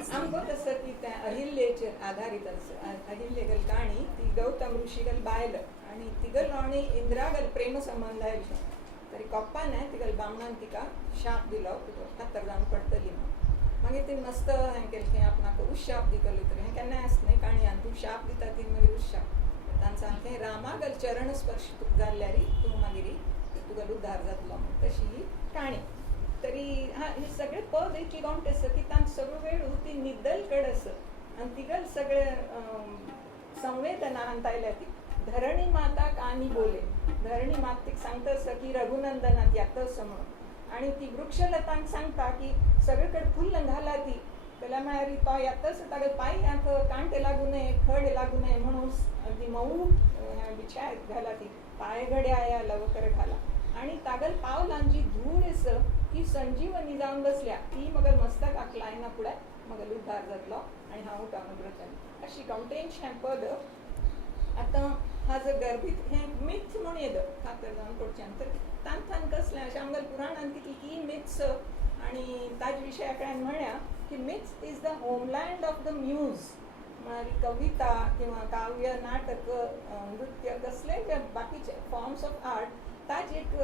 सांगतो तसं की त्या अहिल्येचेर आधारित अहिल्येगल काणी ती गौतम ऋषीगल बायल आणि तिगल आणि इंद्रागल प्रेम संबंध आहे तरी कोप्पान तिगल बामणान तिका शाप दिलो खातर जावन पडटली मागीर ती मस्त हें केलें की आपणाक उशाप दितली तर हें केन्ना आसना काणी आनी तूं शाप दिता ती मागीर उशाप तांणी सांगलें रामागल चरण स्पर्श जाल्ल्यार तूं मागीर तुगेलो उद्धार जातलो तशी ही काणी तरी हा हे सगळे पद एक गॉमट आसा की तांकां सगळो वेळ ती निद्दल कड आसा आनी तिगल सगळे संवेदना हांतायल्या ती धरणी माता कानी बोले धरणी मातेक सांगता आसा की रघुनंदनात यातस म्हणून आणि ती वृक्षलतांक सांगता की सगळीकडे फुल्ल घाला ती त्याला म्हळ्यार तो येतच तागे पांयांक कांटे लागू नये खड लागू नये म्हणून ती मऊ बिछायत घाला ती पाय घड्या या लवकर घाला आणि तागल पावलां जी धूळ आस ती संजीवनी जावन बसल्या ती मगल मस्तकाक लायना फुडें मगल उद्धार जातलो आणि हांव उठोन उरतलें अशी कौंटेंश हें पद आतां हाजो गर्भीत हें मिथ म्हूण येद खातर जावन पडच्यान तर तांथान कसलें अशें आमगेल्या पुराणान कितली मिथ्स आणि ताजे विशयाकडे म्हळ्या की myths is the homeland of the muse म्हळ्यार कविता किंवा काव्य नाटक नृत्य कसले जे बाकीचे फॉर्म्स ऑफ आर्ट ताजे एक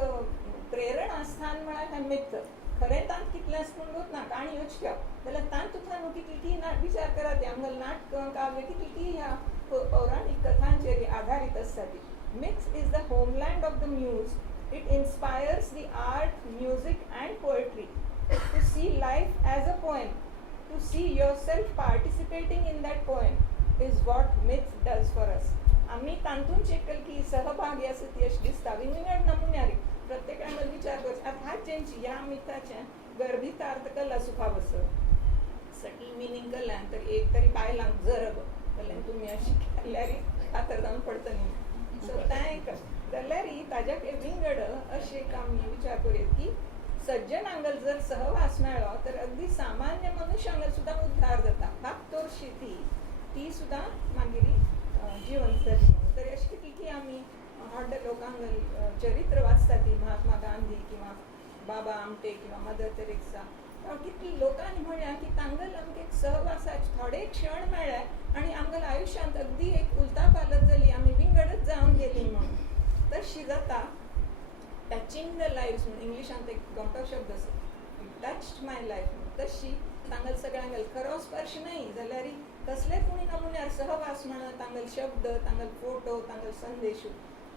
प्रेरणा स्थान म्हळ्यार हें मिथ खरें तांत कितलें आसता पूण ना काणी अचक्यो जाल्यार तांतून कितली विचार करात आमगेलें नाटक काव्य कितली ह्या पौराणिक कथांचेर आधारीत आसता ती myths is the homeland of the muse It inspires the art, music and poetry to see life as a poem, to see yourself participating in that poem is what myth does for us. आम्ही तांतून शिकल की सहभागी असं ती अशी दिसता विंगड नमुन्यारी प्रत्येकाने विचार करता आता ह्या जेंची ह्या मिथाचे गर्भित अर्थ कला सुखा बस सटल मिनींग कल्यान तर एक तरी बायलांक जरब जाल्यार तुमी अशी केल्यार खातर जावन पडटली सो तांक जाल्यार ताज्या विंगड अशें एक आमी विचार करूया की सज्जनांगल जर सहवास मेळ्ळो तर अगदी सामान्य मनशांगल सुद्दां उद्धार जाता बाप तोरशी ती सुद्दां मागीर जिवंत जाली म्हणून तर अशी कितली आमी व्हडल्या लोकांगल चरित्र वाचता ती महात्मा गांधी किंवा बाबा आमटे किंवा मदर तेरेसा कितली लोकांनी म्हळ्या की तांगल आमकां एक सहवासाचे थोडे क्षण मेळ्ळे आनी आमगेल्या आयुश्यांत अगदी एक उलता पालत जाली आमी विंगडच जावन गेली म्हणून तशी जाता टचिंग द लायव्स म्हणून इंग्लिशांत एक गमतो शब्द आसा टच्ड माय लायफ म्हणून तशी तांगल सगळ्यांगल खरो स्पर्श न्हय जाल्यार कसले कोणी नमुन्यार सहवास म्हणून तांगल शब्द तांगल फोटो तांगल संदेश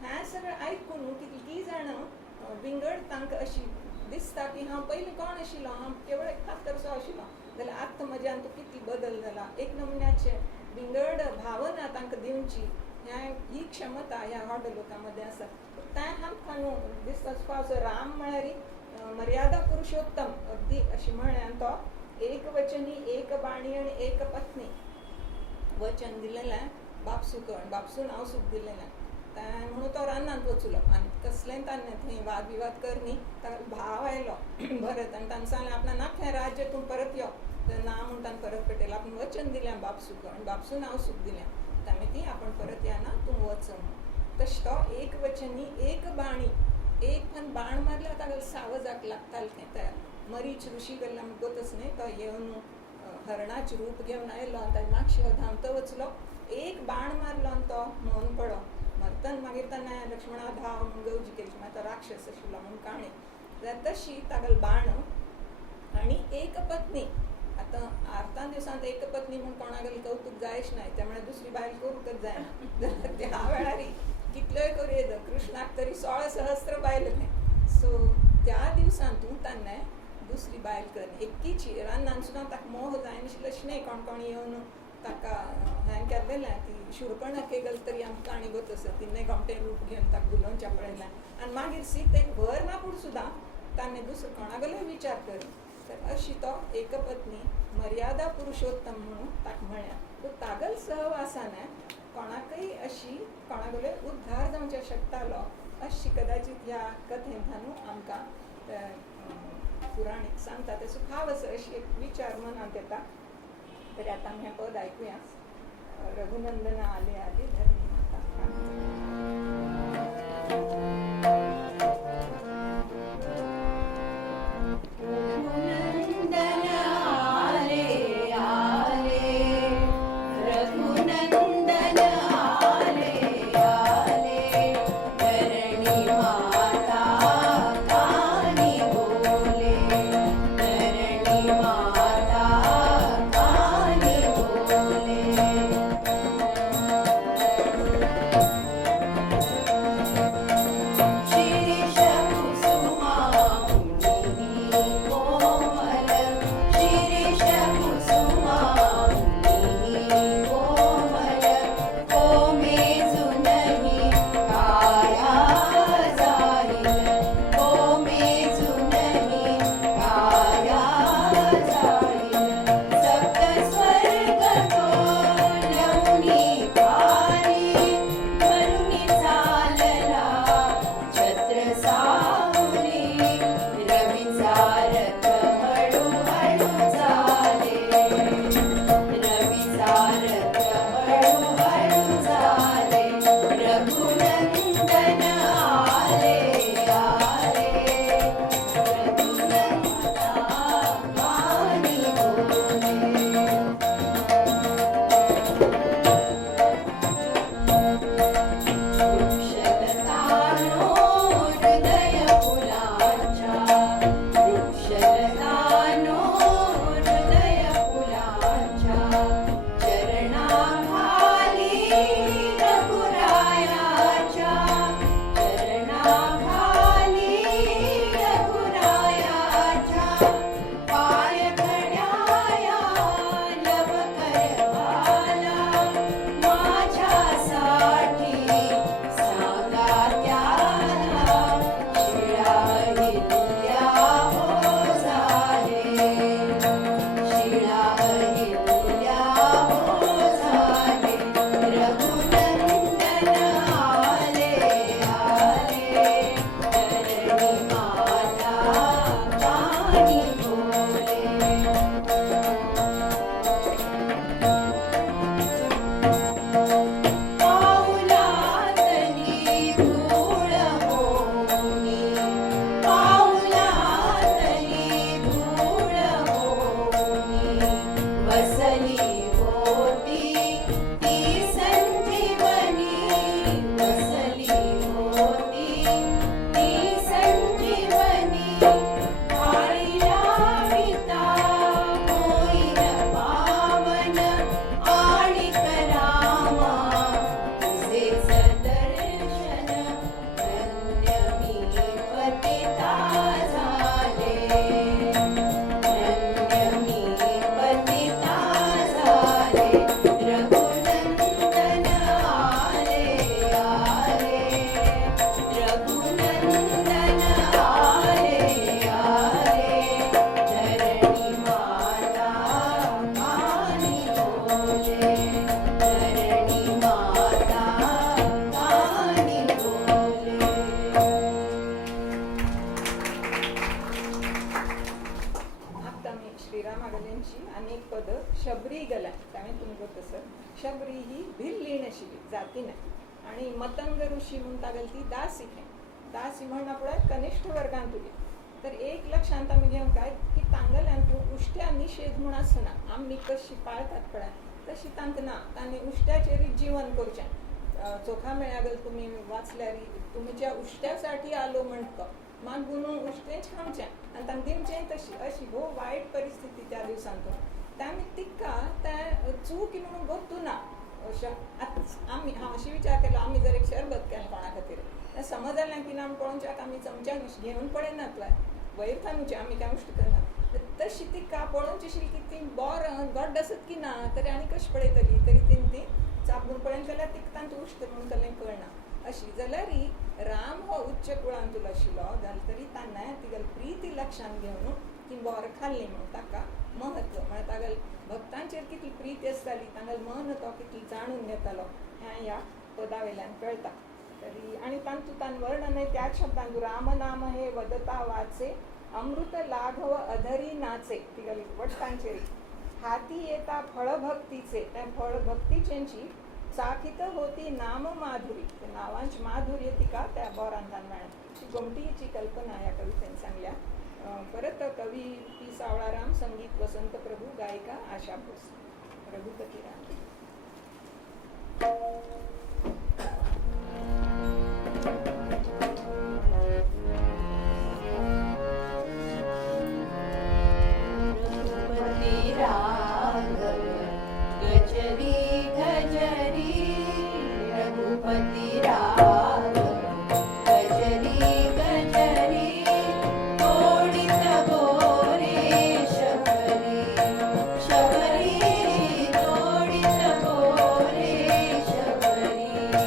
हें सगळें आयकून कितलीं जाणां विंगड तांकां अशी दिसता की हांव पयलीं कोण आशिल्लो हांव केवळ एक खातरसो आशिल्लो जाल्यार आत्तां म्हज्यान तो कितली बदल जाला एक नमुन्याचे विंगड भावना तांकां दिवची ही क्षमता ह्या व्हड लोकां मदें आसा तें आमकां न्हू दिसता पावसो राम म्हळ्यार मर्यादा पुरुषोत्तम अगदी अशें म्हळ्यार तो एक वचनी एक बाणी आनी एक पत्नी वचन दिलेलें बापसूकण बापसून हांव सूख दिलेलें म्हणून तो रानांत वचुलो आनी कसलेंय ताणें थंय वाद विवाद करनी ताका भाव आयलो भरत आनी ताणें सांगलें आपणा नाक हें राज्य तूं परत यो तर ना म्हूण ताणें परत पेटयलें आपूण वचन दिलें बापसूकण बापसून हांव सूख दिलें त्यामुळे ती आपण परत या ना तू वच तश तो एक वचनी एक बाणी एक पण बाण मारल्यार ताका सावजाक लागतालें तें त्या मरीच ऋषी कडल्यान गोतच न्हय तो येवन हरणाचें रूप घेवन आयलो आनी ताच्या मागशे धांवतो वचलो एक बाण मारलो आनी तो मौन पडो मरतन मागीर ताणें लक्ष्मणा धांव म्हूण गवजी केली मागीर तो राक्षस आशिल्लो म्हूण काणी जाल्यार तशी तागेलो बाण आनी एक पत्नी आतां आर्तां दिवसांत एक पत्नी म्हूण कोणागेलें कौतूक जायच ना त्यामुळे दुसरी बायल करूंकच जायना त्या वेळार कितल्योय करूं येद कृष्णाक तरी 16 सहस्त्र बायल सो त्या दिवसांतूं ताणें दुसरी बायल कर एकीची रानान सुद्दां ताका मोह जायनाशिल्लो अशें न्हय कोण कोण येवन ताका हें केल्लें ती शुर्पणखे गेल तरी आमकां काणी गत आसा तिणें गमटें रूप घेवन ताका दुलोवच्या पळयलें आनी मागीर सीतेक व्हर ना पूण सुद्दां ताणें दुसरो कोणागेलोय विचार कर तर अशी तो एकपत्नी मर्यादा पुरुषोत्तम म्हणून ताका म्हळ्या तो तागल सहवासाने कोणाकय अशी कोणागेलो उद्धार जावचे शकतालो अशी कदाचित ह्या कथेंतल्यान आमकां पुराणीक सांगता तेचो भाव आसा अशी एक विचार मनांत येता तरी आतां आमी हें पद आयकुया रघुनंदना आले आले धरणी माता मागल यांची अनेक पद शबरी गला त्यामुळे तुम्ही बघ तसं शबरी ही भिल्ली नशिली जाती नाही आणि मतंग ऋषी म्हणून तागल ती दासी आहे दासी म्हणणं पुढे कनिष्ठ वर्गान तुली तर एक लक्षांत आम्ही घेऊन काय की तांगल तू उष्ट्या निषेध म्हणून असं ना आम्ही कशी पाळतात पडा तशी तांत ना तांनी उष्ट्याचे जीवन करूच्या चोखा मेळागल तुम्ही वाचल्यारी तुमच्या उष्ट्यासाठी आलो म्हणतो मान गुणून उष्ट्याच खामच्या आणि तांक दिवचे तशी अशी हो वाईट परिस्थिती त्या दिवसांतो त्यामुळे तिका त्या चूक म्हणून बघतो ना आम्ही हा अशी विचार केला आम्ही जर एक शरबत केलं कोणा खातीर समजलं की ना कोणच्याक आम्ही चमच्या घेऊन पडेनातला वयर थांबूचे आम्ही काय गोष्ट करणार तशी ती का पळोवची आशिल्ली की ती बोर गड्ड आसत की ना तरी आनी कशी पळयतली तरी तिने ती चाबून पळयन केल्यार तिका तांत उश्ट म्हणून केलें कळना अशी जाल्यार राम हो उच्च कुळांतूल आशिल्लो जाल्यार तरी तान्ना तिगल प्रीती लक्षांत घेवन ती बोर खाल्ली म्हणून ताका महत्व म्हळ्यार तागल भक्तांचेर कितली प्रीती आसताली तांगल मन तो कितली जाणून घेतालो हें ह्या पदा वयल्यान कळटा तरी आणि तांतुतान वर्णन आहे त्याच शब्दांत राम नाम हे वदता वाचे अमृत लाघव अधरी नाचे तिगल वट्टांचेर हाती येता फळभक्तीचे त्या फळभक्तीचेंची चाखीत होती नाम माधुरी त्या नावांची माधुर्य तिका त्या बोरांतान मेळ्ळा ती गमतीची कल्पना या कवितेन सांगल्या परत कवी पी सावळाराम संगीत वसंत प्रभू गायिका आशा भोस रघुपती राम गजरी गजरी रघुपति राघव गजरी गजरी तोडित बोरे शबरी शबरी तोडित बोरे शबरी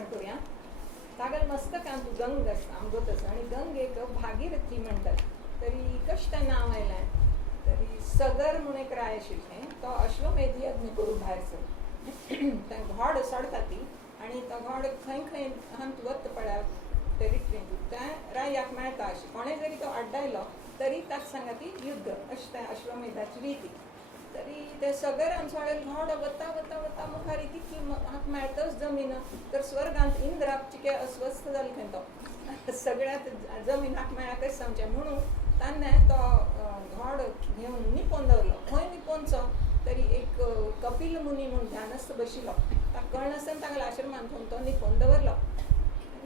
निर्माण करूया. तागल मस्त काम तू गंग आंबतस आणि गंग एक भागीरथी म्हणतात. तरी कशें नांव आयलां तरी सगर म्हणून एक राय आशिल्लें तो अश्वमेध यज्ञ करून भायर सर घोड सोडता ती आनी तो घोड खंय खंय हांत वत पळय टेरिटरींत त्या रायाक मेळटा अशें कोणें जरी तो आड्डायलो तरी ताका सांगा ती युद्ध अशें तें अश्वमेधाची रिती. तरी ते सगळ्यान सोडेल घोड वता वता वता मुखार कितली हांगा मेळटच जमीन तर स्वर्गांत इंद्राक चिके अस्वस्थ जालो खंय तो सगळ्यात जमीन हाक मेळ्ळा कशें सांगचें म्हणून ताणें तो घोड घेवन निपोवन दवरलो. खंय निपोवचो तरी एक कपिल मुनी म्हणून ध्यानस्थ बशिल्लो ताका कळनासतना तागेल्या आश्रमान थंय तो निपोवन दवरलो.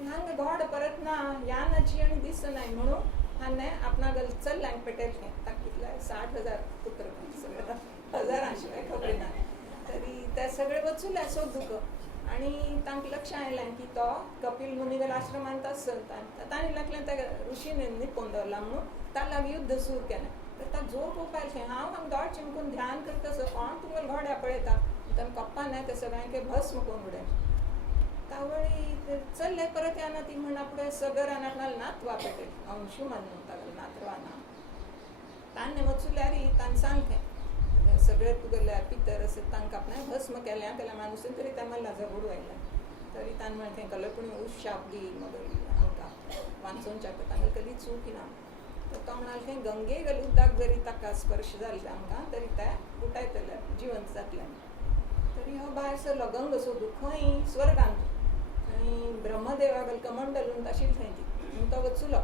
हांगा घोड परत ना यानाची आनी दिसना म्हणून हाणें आपणागल चल्ल्यांक पेटयलें. ताका कितले 60,000 पुत्र सगळे हजारां शिवाय खबर ना. तरी ते सगळे वचूले सोदूक आनी तांकां लक्ष आयलें की तो कपिल मुनीगल आश्रमांत आसता. तांणी लागलें त्या ऋषीन निपोवन दवरला म्हणून ताका लागीं युद्ध सुरू केलें. तर ताका जोर पळोवपाचें हांव हांगा दोळ चिमकून ध्यान करता कोण तुमगेलो घोड्या पळयता तांकां कप्पा ना ते सगळ्यांक भस्म करून उडयलें. तावळी चल्ले परत येना ती म्हणा फुडें सगरान आपणाल नातवा पेटयली अंशुमन म्हणून तागेलें नातवा नांव. ताणें वचूल्यार ताणें सांगलें सगळे तुगेले पितर आसात तांकां आपणें भस्म केलें जाल्यार मानुसून तरी त्या मल्ला झगडू आयलें. तरी ताणें म्हणलें तेंकां लपणी शाप दी मगरी आमकां वांचोवच्या तांगेली कधी चूक ना. तर तो म्हणाल खंय गंगे गेले उदक जरी ताका स्पर्श जालें आमकां तरी ते उठयतले जिवंत जातलें. तरी हो भायर सरलो गंग सोदूं खंय स्वर्गांत आनी ब्रह्मदेवागल कमंडलून आशिल्ली थंय ती म्हणून तो वचूलो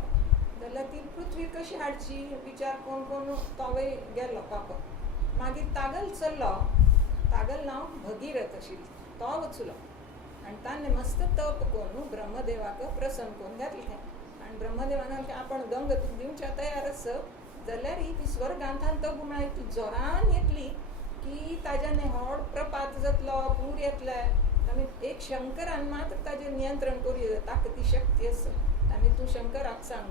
जाल्यार ती पृथ्वी कशी हाडची विचार कोण कोण तो गेलो पाप. मागीर तागल चल्लो तागल नांव भगीरथ आशिल्लें तो वचूलो आनी ताणें मस्त तप करून ब्रह्मदेवाक प्रसन्न करून घातलें. आनी ब्रह्मदेवान आपण गंग तुका दिवच्या तयार आस जाल्यार ही ती स्वर्गांत तप म्हळ्यार इतली जोरान येतली की ताज्यान व्हड प्रपात जातलो पूर येतले. आमी एक शंकरान मात्र ताजेर नियंत्रण करूं ताका ती शक्ती आसा आनी तूं शंकराक सांग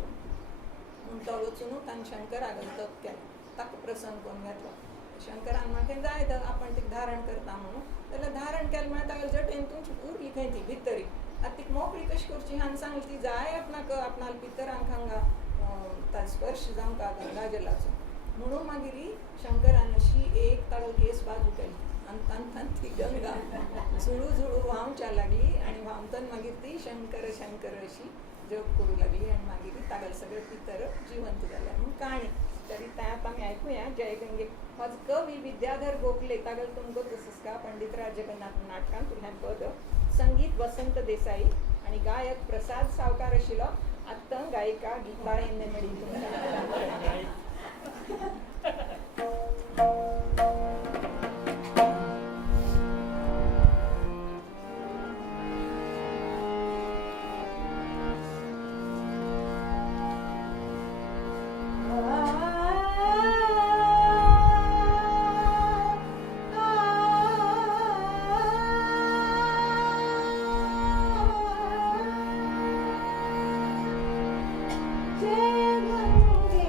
म्हूण तो वचून ताणें शंकराक तप केलें ताका प्रसन्न करून घेतलो. शंकरान म्हाका जाय आपण तिका धारण करता म्हणून जाल्यार धारण केलें म्हळ्यार तागेले जटेन तुमची उरली खंय ती भितरी आतां तिका मोकळी कशी करची हांवें सांगलें ती जाय आपणाक आपणाल पितरांक हांगा ताजो स्पर्श जावंका गंगाजलाचो म्हणून मागीर शंकरान अशी एक तागेलो केस बाजू केली आनी तान ती गंगा झुळू झुळू व्हांवच्या लागली आनी व्हांवतना मागीर ती शंकर शंकर अशी जप करूं लागली आनी मागीर तागेले सगळे पितर जिवंत जाले म्हणून काणी. तरी तें आतां आमी आयकुया जय गंगे. म्हजो कवी विद्याधर गोखले तागेलो तुमकां तसका पंडितराज जगन्नाथ नाटकांत हें पद संगीत वसंत देसाई आनी गायक प्रसाद सावकार आशिल्लो. आतां गायिका गीता एन्नेमडी. जय गंगे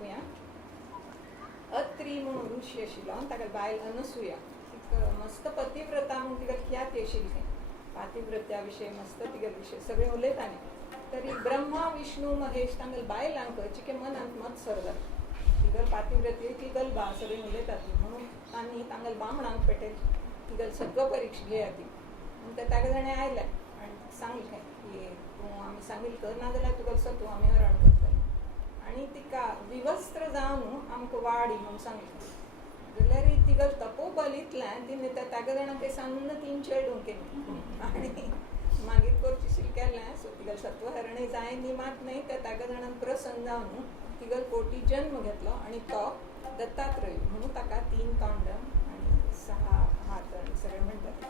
ऐकूया. अत्री म्हणून ऋषी आशिल्लो आनी ताका बायल अनसुया, तीक मस्त पतिव्रता म्हणून तिका ख्यात आशिल्ली. पातिव्रत्या विशयी मस्त तिगे विशय सगळे उलयताले. तरी ब्रह्मा विष्णू महेश तांगेल बायलांक चिके मनांत मत सरता. तिगल पातिव्रते तिगल बा सगळे उलयतात म्हणून तांणी तांगेल बामणांक पेटय तिगल सगळं परीक्षा घेया ती. म्हणून ते ताका जाणे आयले आनी सांगलें की तूं आमी सांगिल्लें कर नाजाल्यार तुका सत्व आमी हरण करतले. आनी तिका विवस्त्र जावन आमकां वाडी म्हणून सांगलें. जाल्यार तिगल तपोबल इतल्यान तिणें ताका जाणां ते सान्न 3 चेडूं केलीं आनी मागीर करचीशील केलें. सो तिगल सत्वहरणय जाय न्ही मात न्हय ते ताका जाणां प्रसन्न जावन तिगल पोटी जन्म घेतलो आनी तो दत्तात्रय म्हणून ताका 3 तोंडां आनी 6 हात आनी सगळें म्हणटात.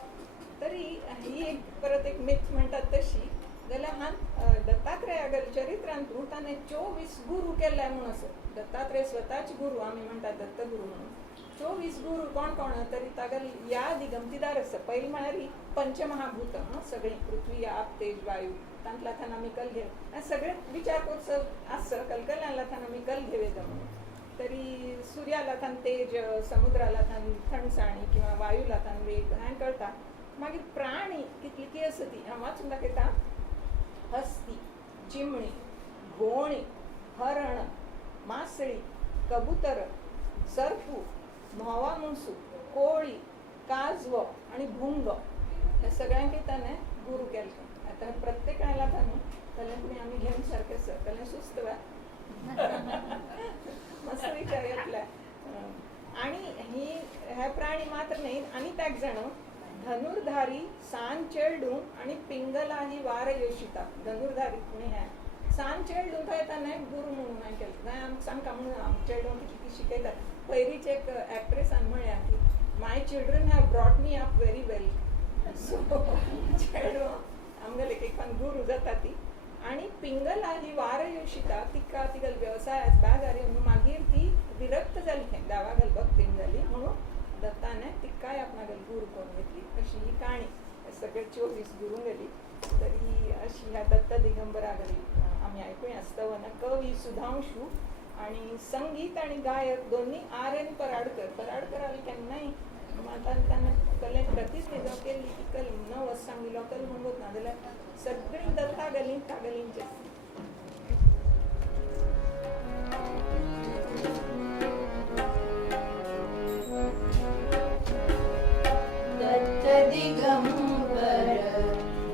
तरी ही एक परत एक मिथ म्हणटात तशी. जाल्यार हांव दत्तात्रयागेल चरित्रांतूं ताणें 24 गुरू केले म्हणून आसा. दत्तात्रय स्वताचे गुरू आमी म्हणटात दत्तगुरू म्हणून. 24 गुरू कोण कोण तरी तागेल याद गमतीदार आसा. पयलीं म्हळ्यार ही पंचमहाभूतां सगळीं पृथ्वी आप तेज वायू तांतल्यान आमी कल घेव सगळे विचार करचो आसता. कलकल्यांतल्यान आमी कल घेवयता म्हणून. तरी सुर्यालाथान तेज, समुद्रालाथान थंडसाणी किंवा वायूलाथान वेग हें कळटा. मागीर प्राणी कितली की आसा ती हांव वाचून दाखयता. हस्ती, चिमणी, घोणी, हरण, मासळी, कबूतर, सर्पू, म्होवा मुणसू, कोळी, काजवो आनी भुंग ह्या सगळ्यांक ताणें गुरू केलें. आतां प्रत्येकाला ताणें जाल्यार तुमी आमी घेवन सारकें आसा जाल्यार सुस्त वा मस्त विचार येतले. आनी ही हे प्राणी मात्र न्ही आनी ताका जाणो धनुर्धारी, सान चेडूं आनी पिंगला ही वार योशिता. धनुर्धारी म्हणी हे सान चेडूं थंय ताणें गुरू म्हणून हांवें केलें. थंय आमकां सांगता म्हणून आमच्या चेडूं कितें शिकयतात. पयलींच एक एक्ट्रेसान म्हळ्या की my children have brought me up very well. So चेडूं आमगेले एक गुरू जाता ती. आनी पिंगला ही वार योशिता तिका तिगेल वेवसायात बाजारी म्हणून मागीर ती विरक्त जाली. देवागेल भक्तीन जाली म्हणून दत्ताने तिकाय आपणागेल गुरू करून घेतली. अशी ही काणी. सगळे 24 गुरू गेली. तरी अशी ह्या दत्त दिगंबरागेली आमी आयकुया स्तवन. कवी सुधांशू आनी संगीत आनी गायक दोन्ही R.N. पराडकर. पराडकर हांवें केन्नाय ताणें कले प्रतिनिधी केल्ली की कल न वच सांगिल्लो कल म्हणून ना जाल्यार सगळीं दत्ता गेलीं तागेलींचे. दत्त दिगंबर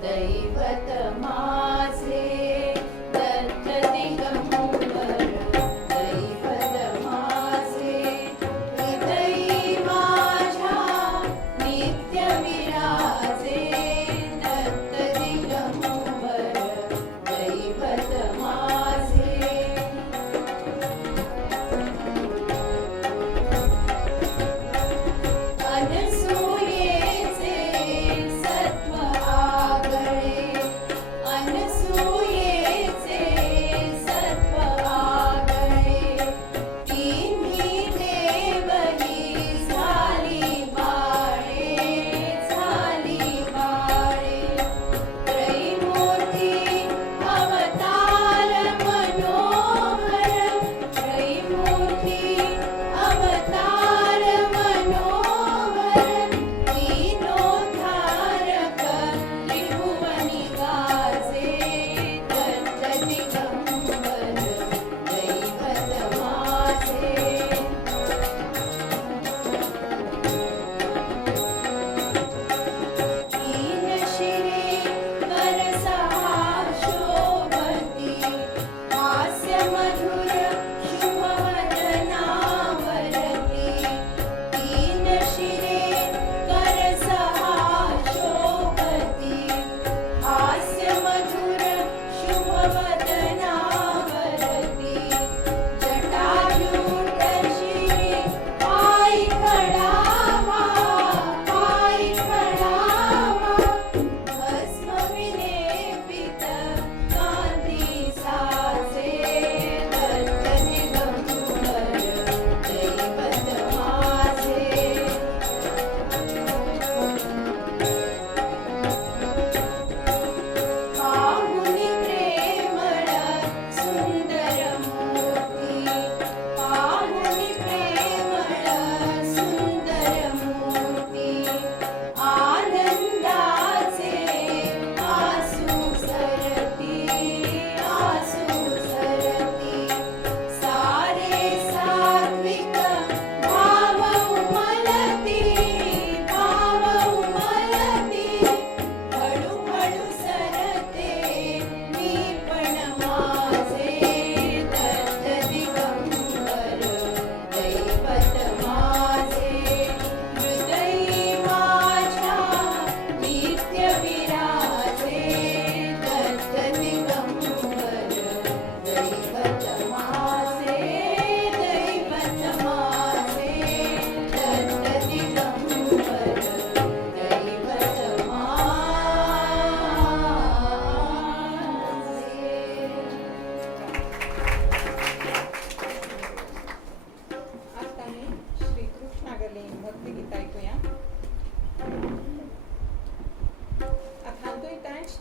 दैवत माझे, दत्त दिगंबर दैवत माझे, हृदयी माझ्या नित्य विराजे. दत्त दिगंबर दैवत माझे. अनसूयेचे सत्व आगळे, अन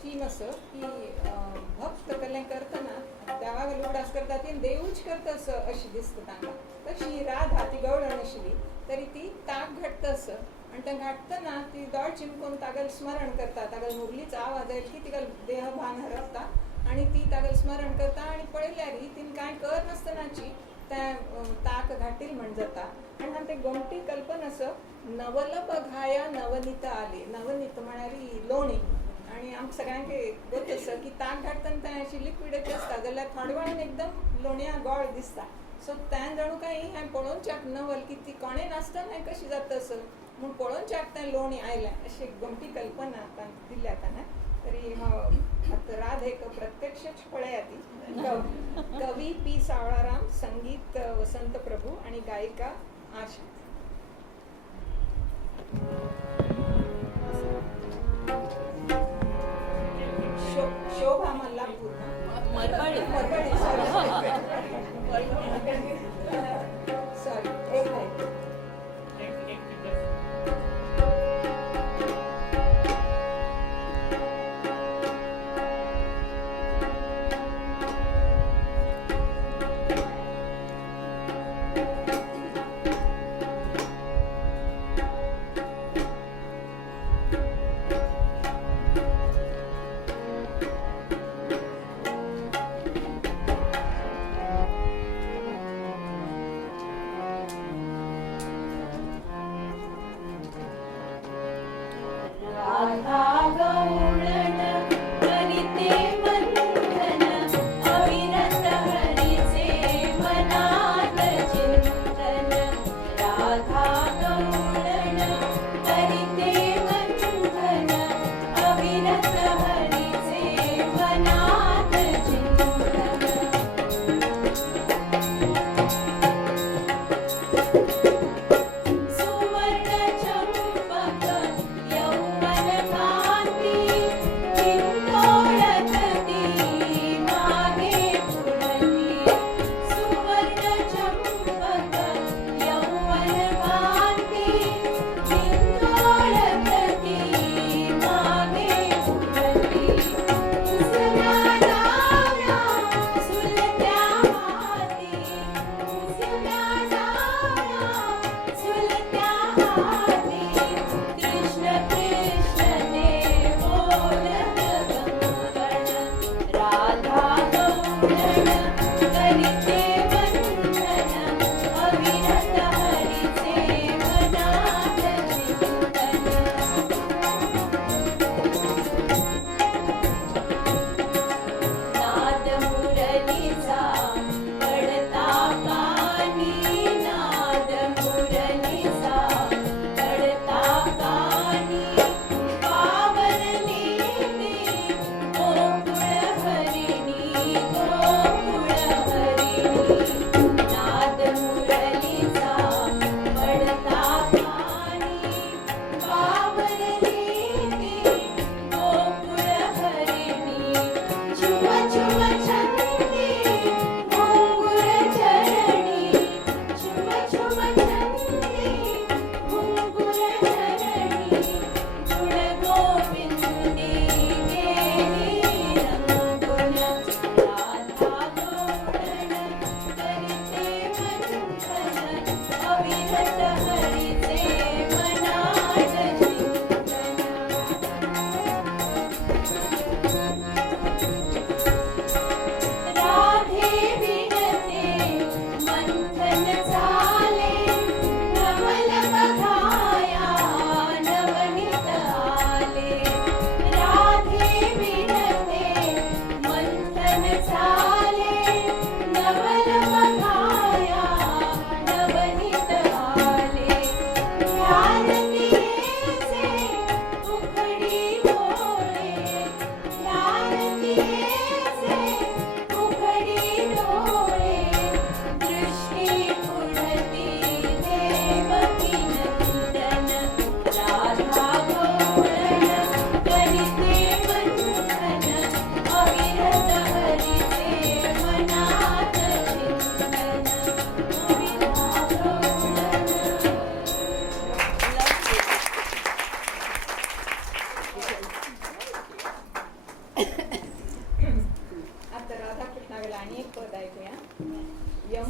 थीम असं की भक्त कलें करतना देवाक लुगडास करता ती देवूच करता असं अशी दिसता तांकां. तशी राधा ती गवळण आशिल्ली तरी ती ताक घाटता असं आणि तें घाटतना ती दोळ चिमकून तागेलें स्मरण करता. तागेलो मुरलीचो आवाज आयलो की तिका देहभान हरपता आणि ती तागेलें स्मरण करता आणि पळयल्यार तिन कांय कर नासतनाची तें ताक घाटील म्हण जाता. आनी हांवें तें गमती कल्पना असो नवल बघाया नवनीत आले. नवनीत म्हळ्यार ही लोणी आणि आमकां सगळ्यांक गोत आसा की ताक घाटतना तें अशी लिक्विडच आसता जाल्यार थोड्या वेळान एकदम लोणया गोळ दिसता. सो तें जणू काही हांवें पळोवनच्याक नवल की ती कोणें नासतना कशी जाता असो म्हूण पळोवनच्याक तें लोणी आयलें अशी गमती कल्पना आतां दिल्या ताणें. तरी आतां राधेक प्रत्यक्षच पळया ती. कवी पी सावळाराम, संगीत वसंत प्रभू आणि गायिका आशा. शोभा मल्लापूर सॉरी एक नाही.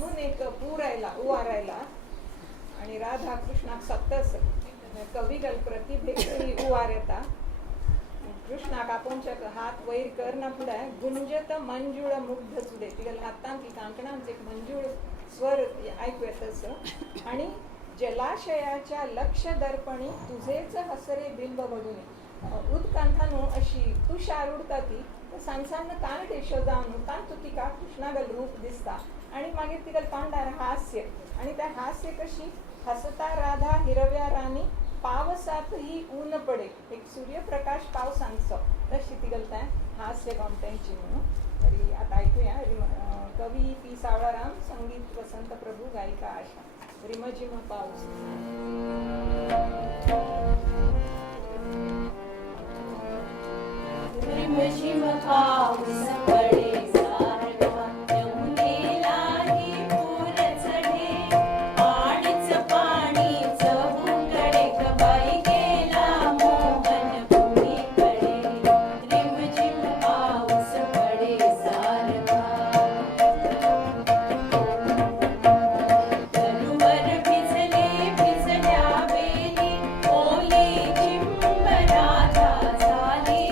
लांबून एक पूर आयला उवारायला आणि राधा कृष्णाक सत्तस कविगल प्रतिभे उवार येता कृष्णाक आपोवचे हात वयर करना फुडें गुंजत मंजूळ मुग्ध सुदे तिगेल हातान ती कांकणांचे एक मंजूळ स्वर ऐकू येतस आणि जलाशयाच्या लक्ष दर्पणी तुझेच हसरे बिंब बघून उदकांतानू अशी तुषार उडता ती सांसान कान टेशो जावन तांतू तिका कृष्णागल रूप दिसता आणि मागीर तिगेल तोंडार हास्य आणि त्या हास्य कशी हसता राधा हिरव्या रानी पावसातही ऊन पडे एक सूर्यप्रकाश पावसांचो तशी तिगेल त्या हास्य गमत्यांची म्हणून तरी आता ऐकूया कवी पी सावळाराम संगीत वसंत प्रभू गायिका आशा रिमझिम पाऊस रिमझिम पाऊस पडे सारखा यमुनेलाही पूर चढे पाणीच पाणीच उकडे बाई गेला मोहन कुणीकडे रिमझिम पाऊस पडे सारखा तरुवर भिजले भिजल्या वेली ओली चिंब राधा झाली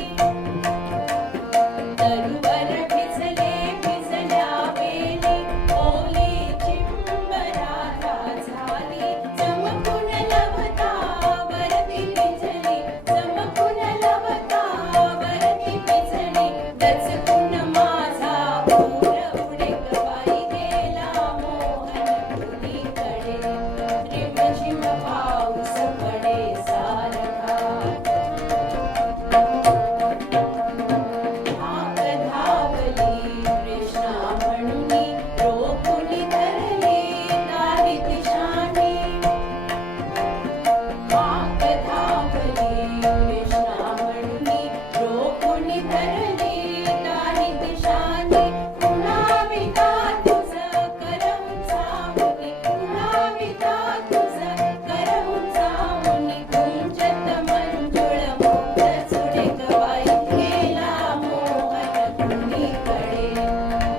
तरुवर भिजले भिजल्या वेली ओली चिंब राधा झाली चमकून लवता वरती भिजली चमकून लवता वरती भिजली दचकून माझा पूर उडे बाई गेला मोहन कुणीकडे रिमझिम पाऊस पडे सारखा धाक धावली कृष्णा म्हणुनी रोखुनी धरले दारी दिशानी धाक धावली कृष्णा म्हणुनी रोखुनी धरले दारी दिशानी कुणाविता तुझं करहून जाऊनी कुणाविता तुझं करहून जाऊनी गुंजत मंजुळ मुग्ध चुडे बाई गेला मोहन कुणीकडे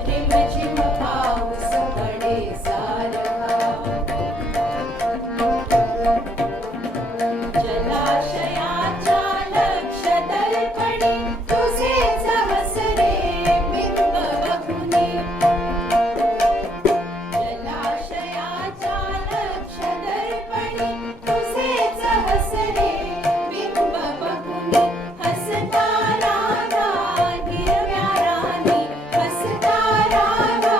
रिमझिम पाऊस पडे सारखा जलाशयाच्या लक्ष दर्पणी तुझेच हसरे बिंब बघुनी जलाशयाच्या लक्ष दर्पणी तुझेच हसरे बिंब बघुनी हसता राधा हिरव्या रानी हसता राधा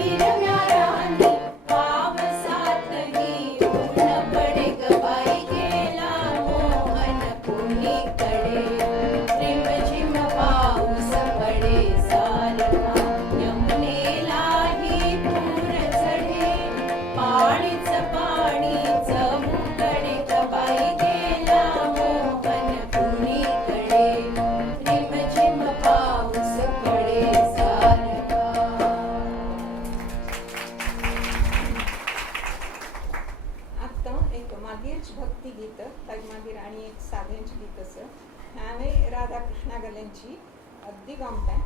हिरव्या रानी पावसातही ऊन पडे बाई गेला मोहन कुणीकडे रिमझिम पाऊस पडे सारखा यमुनेलाही पूर चढे पाणीच पाणीच उकडे बाई गेला मोहन कुणीकडे रिमझिम पाऊस पडे सारखा आत्ता एक मागीरच भक्ती गीत ताजे मागीर आणि एक साधेंची गीत असं हांवें राधा कृष्णा गल्यांची अगदी गमता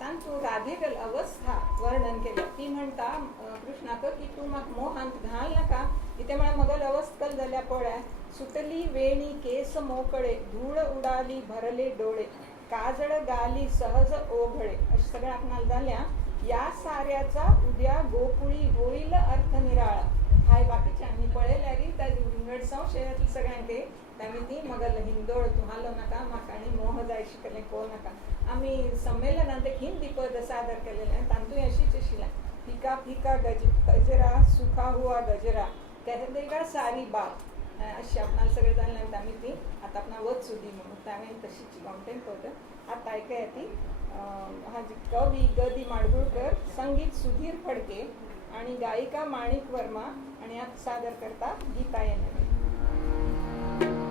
तांचो राधेगल अवस्था वर्णन केलं ती म्हणता कृष्णाक की तू म्हाका मोहांत घाल नाका कितें म्हळ्यार मगल अवस्थकल जाल्यार पळय सुटली वेणी केस मोकळे धूळ उडाली भरले डोळे काजळ गाली सहज ओघळे अशें सगळें आपणाक जाल्या या साऱ्याचा उद्या गोकुळी होईल अर्थ निराळा हाय बाकीच्यांनी पळयल्यार ताजी विंगड संशयातली सगळ्यांक तांणी ती मगल हिंदोळ तूं हालो नाका म्हाका आनी मोह जाय शिकलें को नाका आमी संमेलनांत एक हिंदी पद सादर केलेलें तातूंय अशीच आशिल्लें फिका फिका गजरा सुखा हुआ गजरा कहदेगा सारी बात अशी आपणाला सगळें जाल्ल्यान आमी ती आतां आपणा वच सुदी म्हणून हांवें तशीच गमटेन पद आतां आयकया ती हाजी कवी गदी माडगुळकर संगीत सुधीर फडके आणि गायिका माणिक वर्मा आणि आज सादर करता गीता येणे आ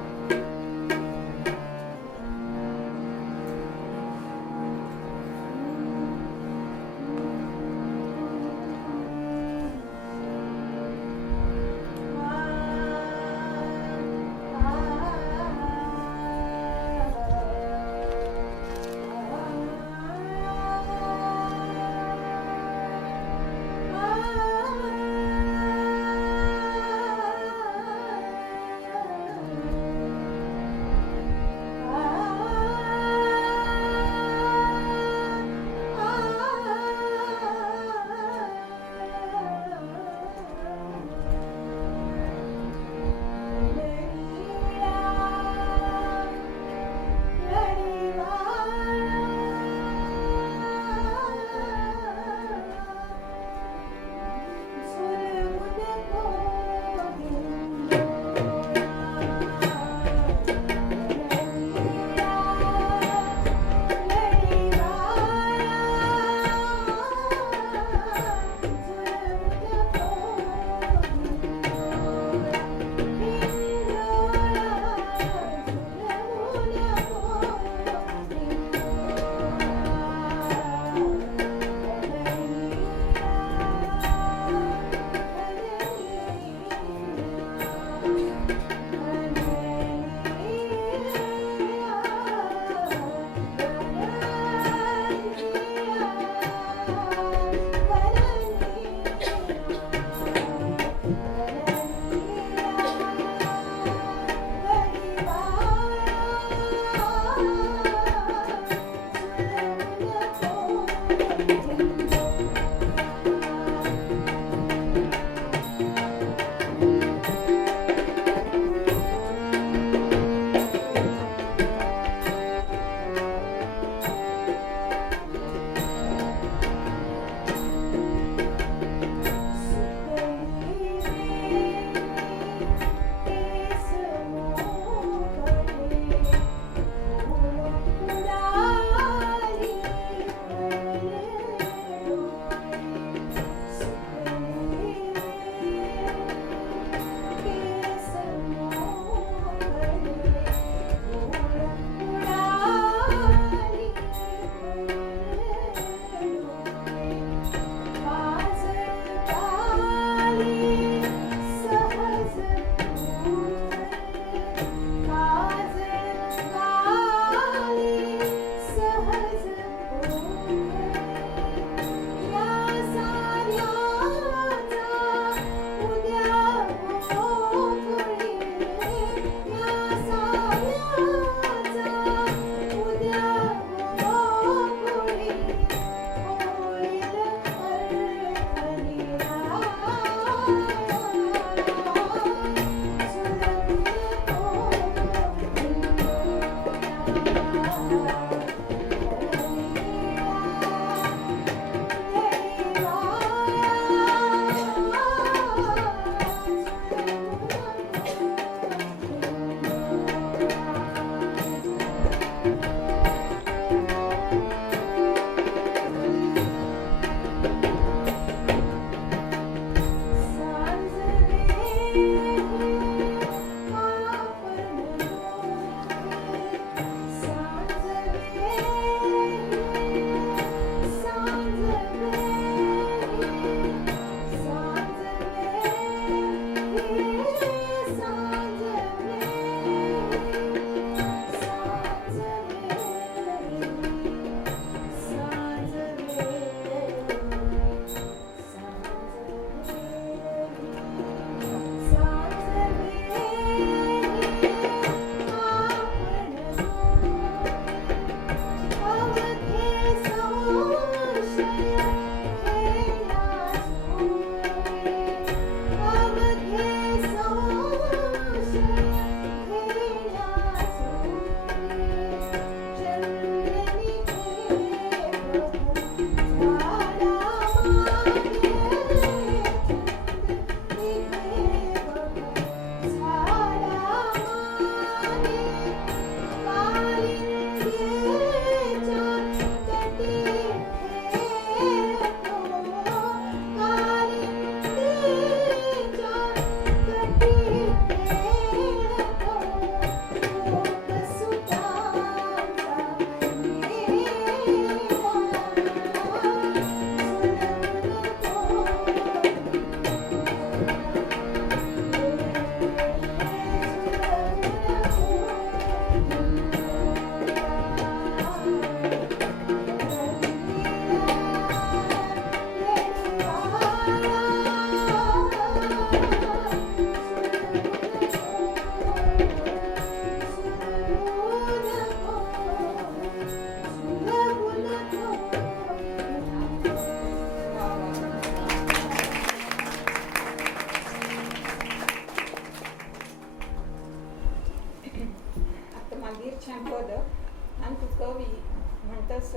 म्हणतस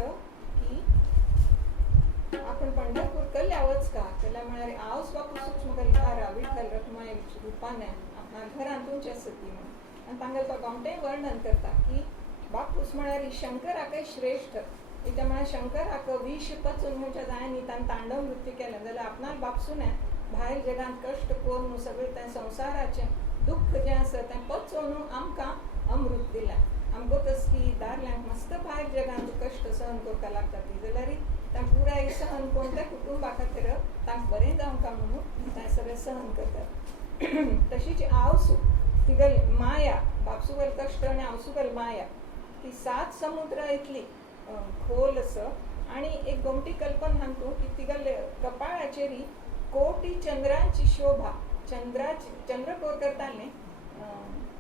की आपण पंढरपूर कल्यावच का त्याला म्हणारे आवस बापू सूक्ष्म कलिहारा विठ्ठल रखमाई रूपाने आपल्या घरात तुमच्या सती म्हणून आणि तांगल तो गावटे वर्णन करता की बापूस म्हणारी शंकर आके श्रेष्ठ त्या म्हणा शंकर आक विष पचून म्हणजे जायनी तान तांडव नृत्य केलं जाल्यार आपणाक बापसून भायर जगात कष्ट करून सगळे त्या संसाराचे दुःख जे आसा तें पचोवन आमकां अमृत दिला आमकां तसकी दादल्यांक मस्त भायर जगात कष्ट सहन करता लागता ती जाल्यार तां पुराय सहन कोणत्या कुटुंबा खातीर तांकां बरें जावंका म्हणून तें सगळें सहन करतात तशीच आवसू तिगल माया बापसूगल कष्ट आनी आवसूगल माया ती 7 समुद्र इतली खोल असं आणि एक गोमटी कल्पना सांगतो की तिगल कपाळाचेरी कोटी चंद्रांची शोभा चंद्र कोर करताले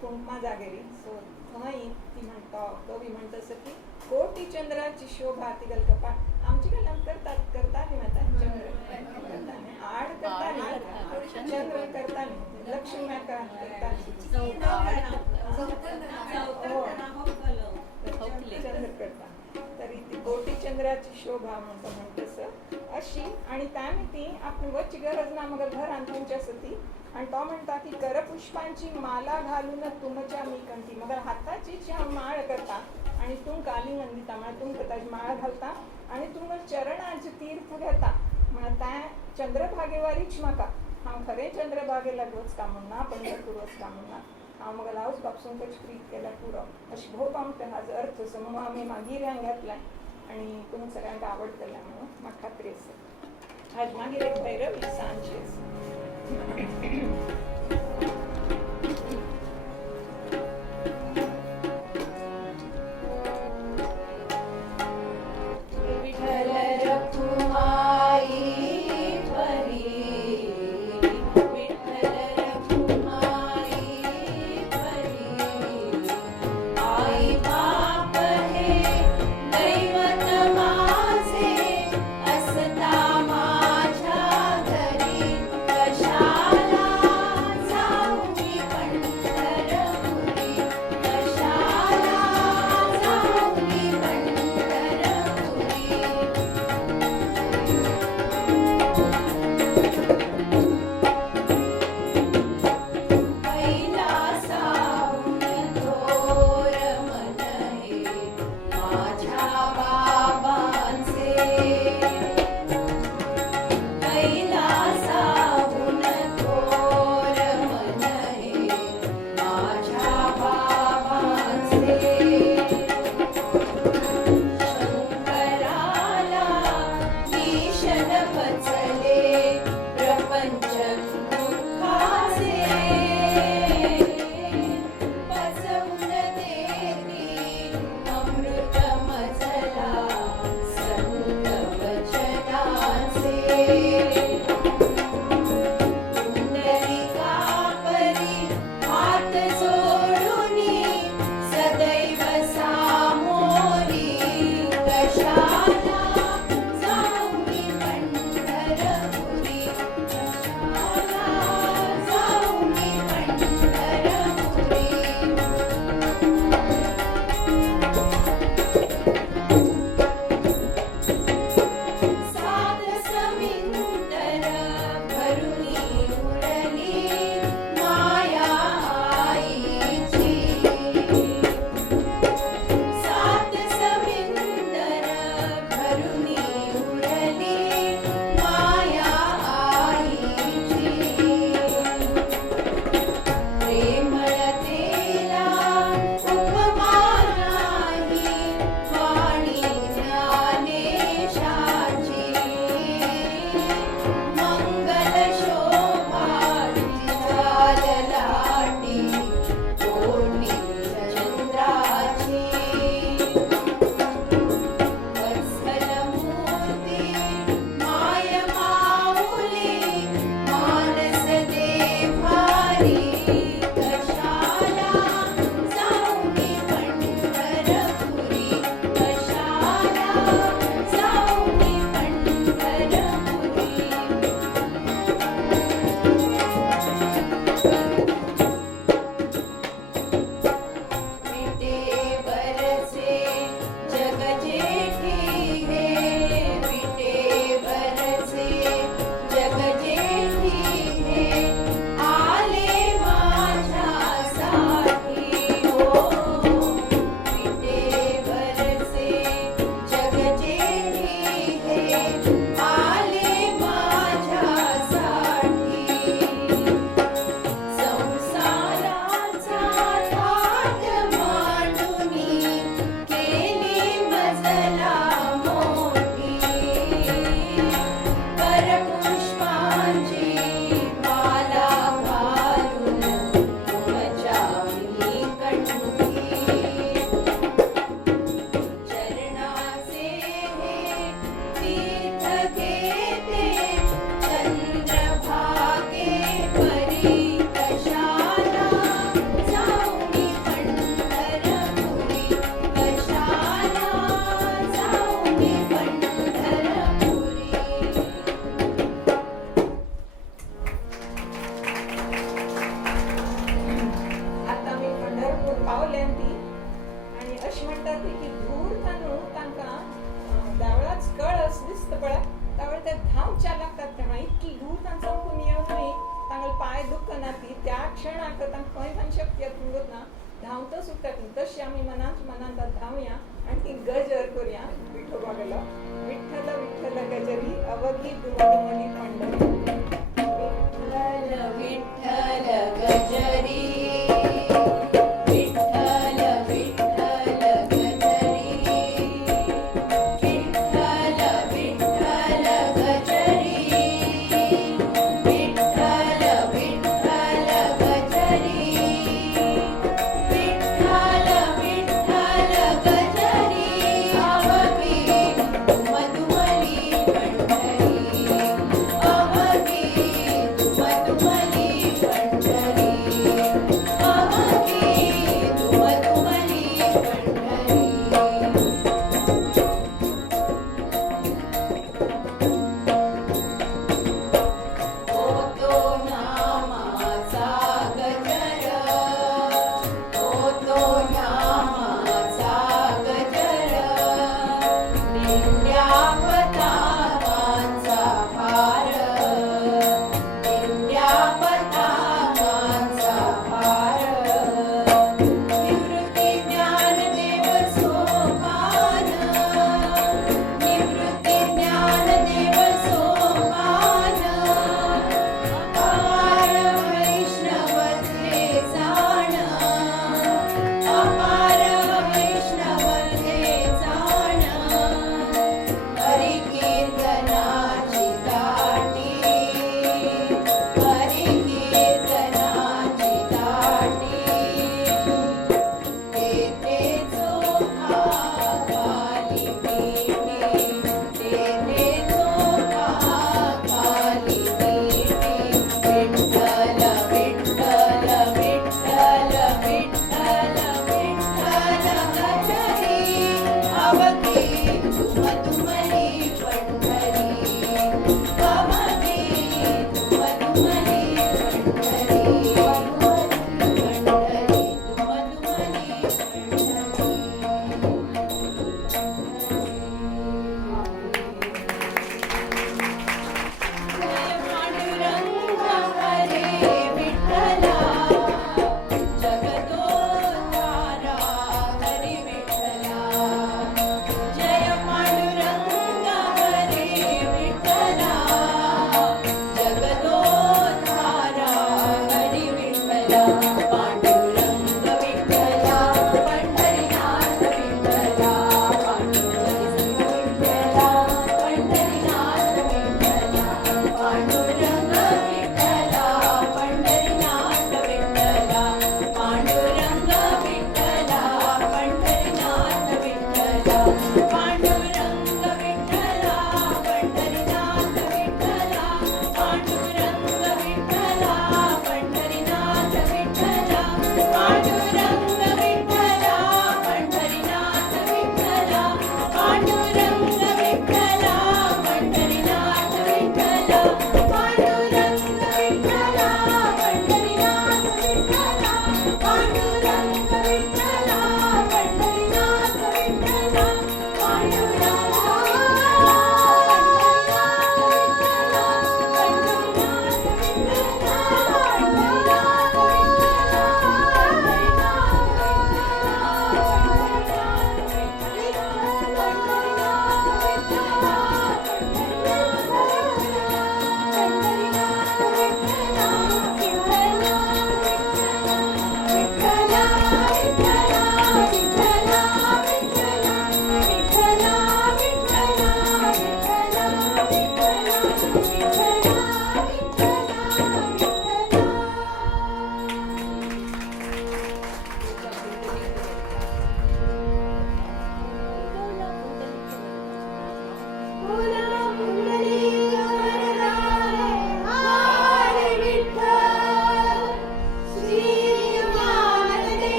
कुंकुमा जागेरी सो थंय ती म्हणटा कवी म्हणटा असं की कोटी चंद्राची शोभा तिगल कपाळ आमचे कला करताली म्हणता चंद्र करताले आड करताली चंद्र करताली लक्ष्मी माता करताली चंद्र करता तरी ती कोटी चंद्राची शोभा म्हणतस अशी आणि त्यामिती आपण वच गरज ना मग घर आणूनच्या सती आणि तो म्हणता की करपुष्पांची माला घालून तुमच्या मी कंठी मग हाताची माळ करता आणि तुमक आलिंगन दिता म्हणजे तुमक ताची माळ घालता आणि तुमक चरणाचे तीर्थ घेता म्हण त्या चंद्रभागेवारीच म्हाका हांव खरें चंद्रभागेला वचता म्हणना पंढरपूर वचता म्हणना हांव मग हांवच बापसून तेच प्रीत केला पुरो अशें भोवपाक म्हणटा हाजो अर्थ असो म्हणून आमी मागीर घातला आणि तुमकां सगळ्यांक आवडटलें म्हणून म्हाका खात्री आसा आज मागीर एक भैरवी सांजची आसा असता माझ्या घरी कशाला की दूर तांदूळ तांकां देवळाच कळस दिसता पळय त्यावेळी ते धांवच्या लागतात तेव्हा इतकी दूर तांकां चमकून येवनूय तांगेले पांय दुखना ती त्या क्षणाक तांकां खंय खंय शक्ती येता ना धांवता सुटतात तशी आमी मनांत धांवया आनी ती गजर करुया विठोबागेलो विठ्ठल विठ्ठल गजरी अवघी दुमणी पंढरी विठ्ठल विठ्ठल गजरी विठ्ठल विठ्ठल गजरी विठ्ठल विठ्ठल गजरी विठ्ठल विठ्ठल गजरी विठ्ठल विठ्ठल गजरी अवघी मधुमली पंढरी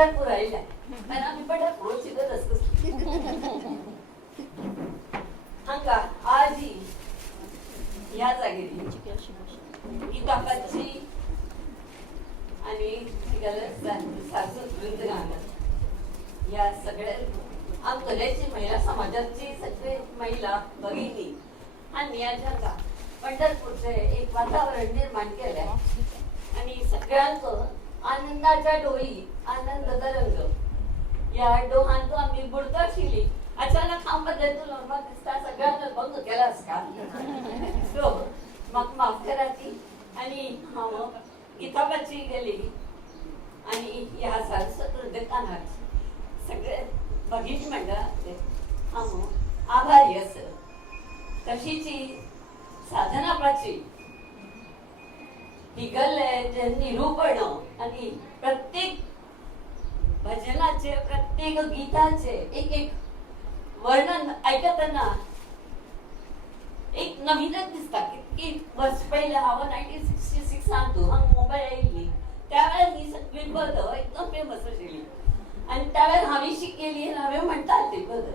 पंढरपूर आयल्या पण आम्ही पंढरपूरची गरज कसली हांगा आज ह्या जागेर ही बापाची आणि या सगळ्या आमच्या महिला समाजाची सगळे महिला भगिनी आणि आज हांगा पंढरपूरचे एक वातावरण निर्माण केले आणि सगळ्यांक आनंदाच्या डोळी आनंद तरंग या डोहांचो आम्ही बुडतो आशिल्ली अचानक हांव बद्दल तुला म्हाका दिसता सगळ्यांना बंद केला आसता सो म्हाका माफ करा ती आणि हांव किताबाची गेली आणि ह्या सरस्वती दुकानात सगळे भगिनी मंडळाचे हांव आभारी आसा तशीची साधना प्राची हिगल्ले जे निरूपण आणि प्रत्येक भजनाचे प्रत्येक गीताचे एक एक वर्णन ऐकताना एक नवीनच दिसता की वर्ष पहिले हांव 1966 सांगतो हांव मुंबय आयिल्ली त्यावेळेस ही सगळी पद एकदम फेमस आशिल्ली आणि त्यावेळेस हांवें शिकलेली हांवें म्हणटा ती पद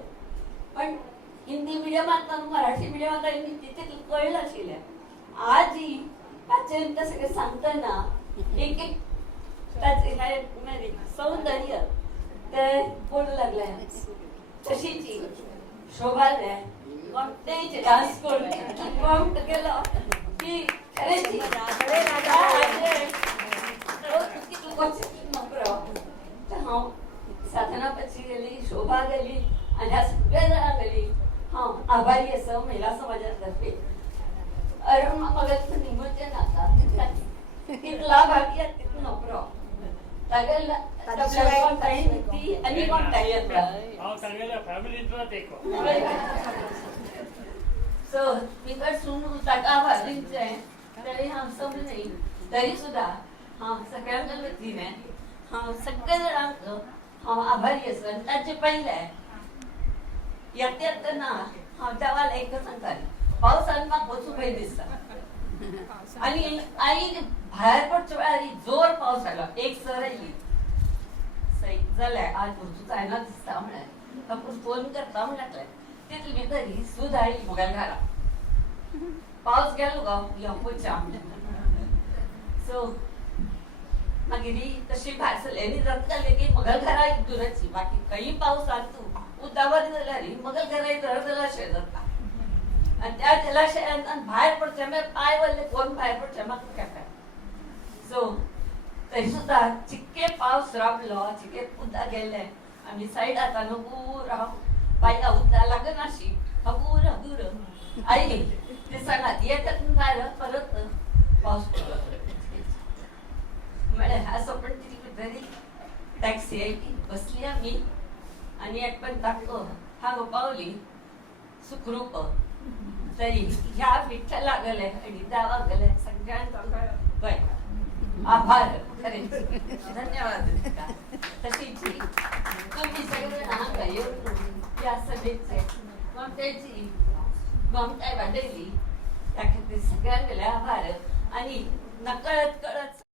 पण हिंदी मिडियमांत मराठी मिडियमांत तिथे कळलं आशिल्लें आज ही ताचेर ते सगळें सांगतना एक एक ताचे सौंदर्य ते पडू लागलें तशीच शोभाले कोणतेच डान्स करून केलो की खरेंच हांव साधना पची गेली शोभा गेली आणि ह्या सगळ्या जाणां गेली हांव आभारी आसा महिला समाजातर्फे अरुण म्हाका निमंत्रण नाका कितला भागी तितलो नोकरो तागेला ती आणि कोणताय येता हांव सांगलेल्या फॅमिलींतलो तेको सो मी कडसून ताका आभारीचे तरी हांव समजली तरी सुद्धा हांव सगळ्यांच्या वतीने हांव सगळ्या जाणांक हांव आभारी आसा आनी ताचे पयले येता येतना हांव देवाला एकच सांगताली पावसान म्हाका वचूंक भंय दिसता आनी आई भायर पडच्या वेळार जोर पावस आयलो एक सर आयली जाल्यार आज वचूंक जायना दिसता म्हळ्यार तापूस फोन करता म्हणलें तितले भितर ही सूद आयली मुगेल्या घरा पावस गेलो गो यो पयच्या सो मागीर तशी भायर सरली जातले की मुगेल्या घरा दुराची बाकी खंयी पावसान तूं उतावळी जाल्यार मुगेल्या घरा घर जलाशय जाता आणि त्या जलाशयांत भायर पडचे मागीर पांय वरले कोण भायर पडचे म्हाका खेळटा सो तरी सुद्धा चिक्के पावस रावलो चिक्के उदक गेले आमी सायडाक हगूर बायका उदक लागनाशी हगूर हगूर आयली ते सांगात येतात भायर परत पावस पडलो म्हळ्यार असो पण तिची तरी टॅक्सी आयली बसली आमी आनी एकपण ताकलो हांगा पावली सुखरूप तरी ह्या विठ्ठला गेले आणि देवा गेले सगळ्यांचा बय आभार खरेच धन्यवाद तशीच तुम्ही सगळे हांगा येवन या सभेचे गोमट्याची गोमटाय वाडयली त्या खातीर सगळ्यांक गेले आभार आणि नकळत कळत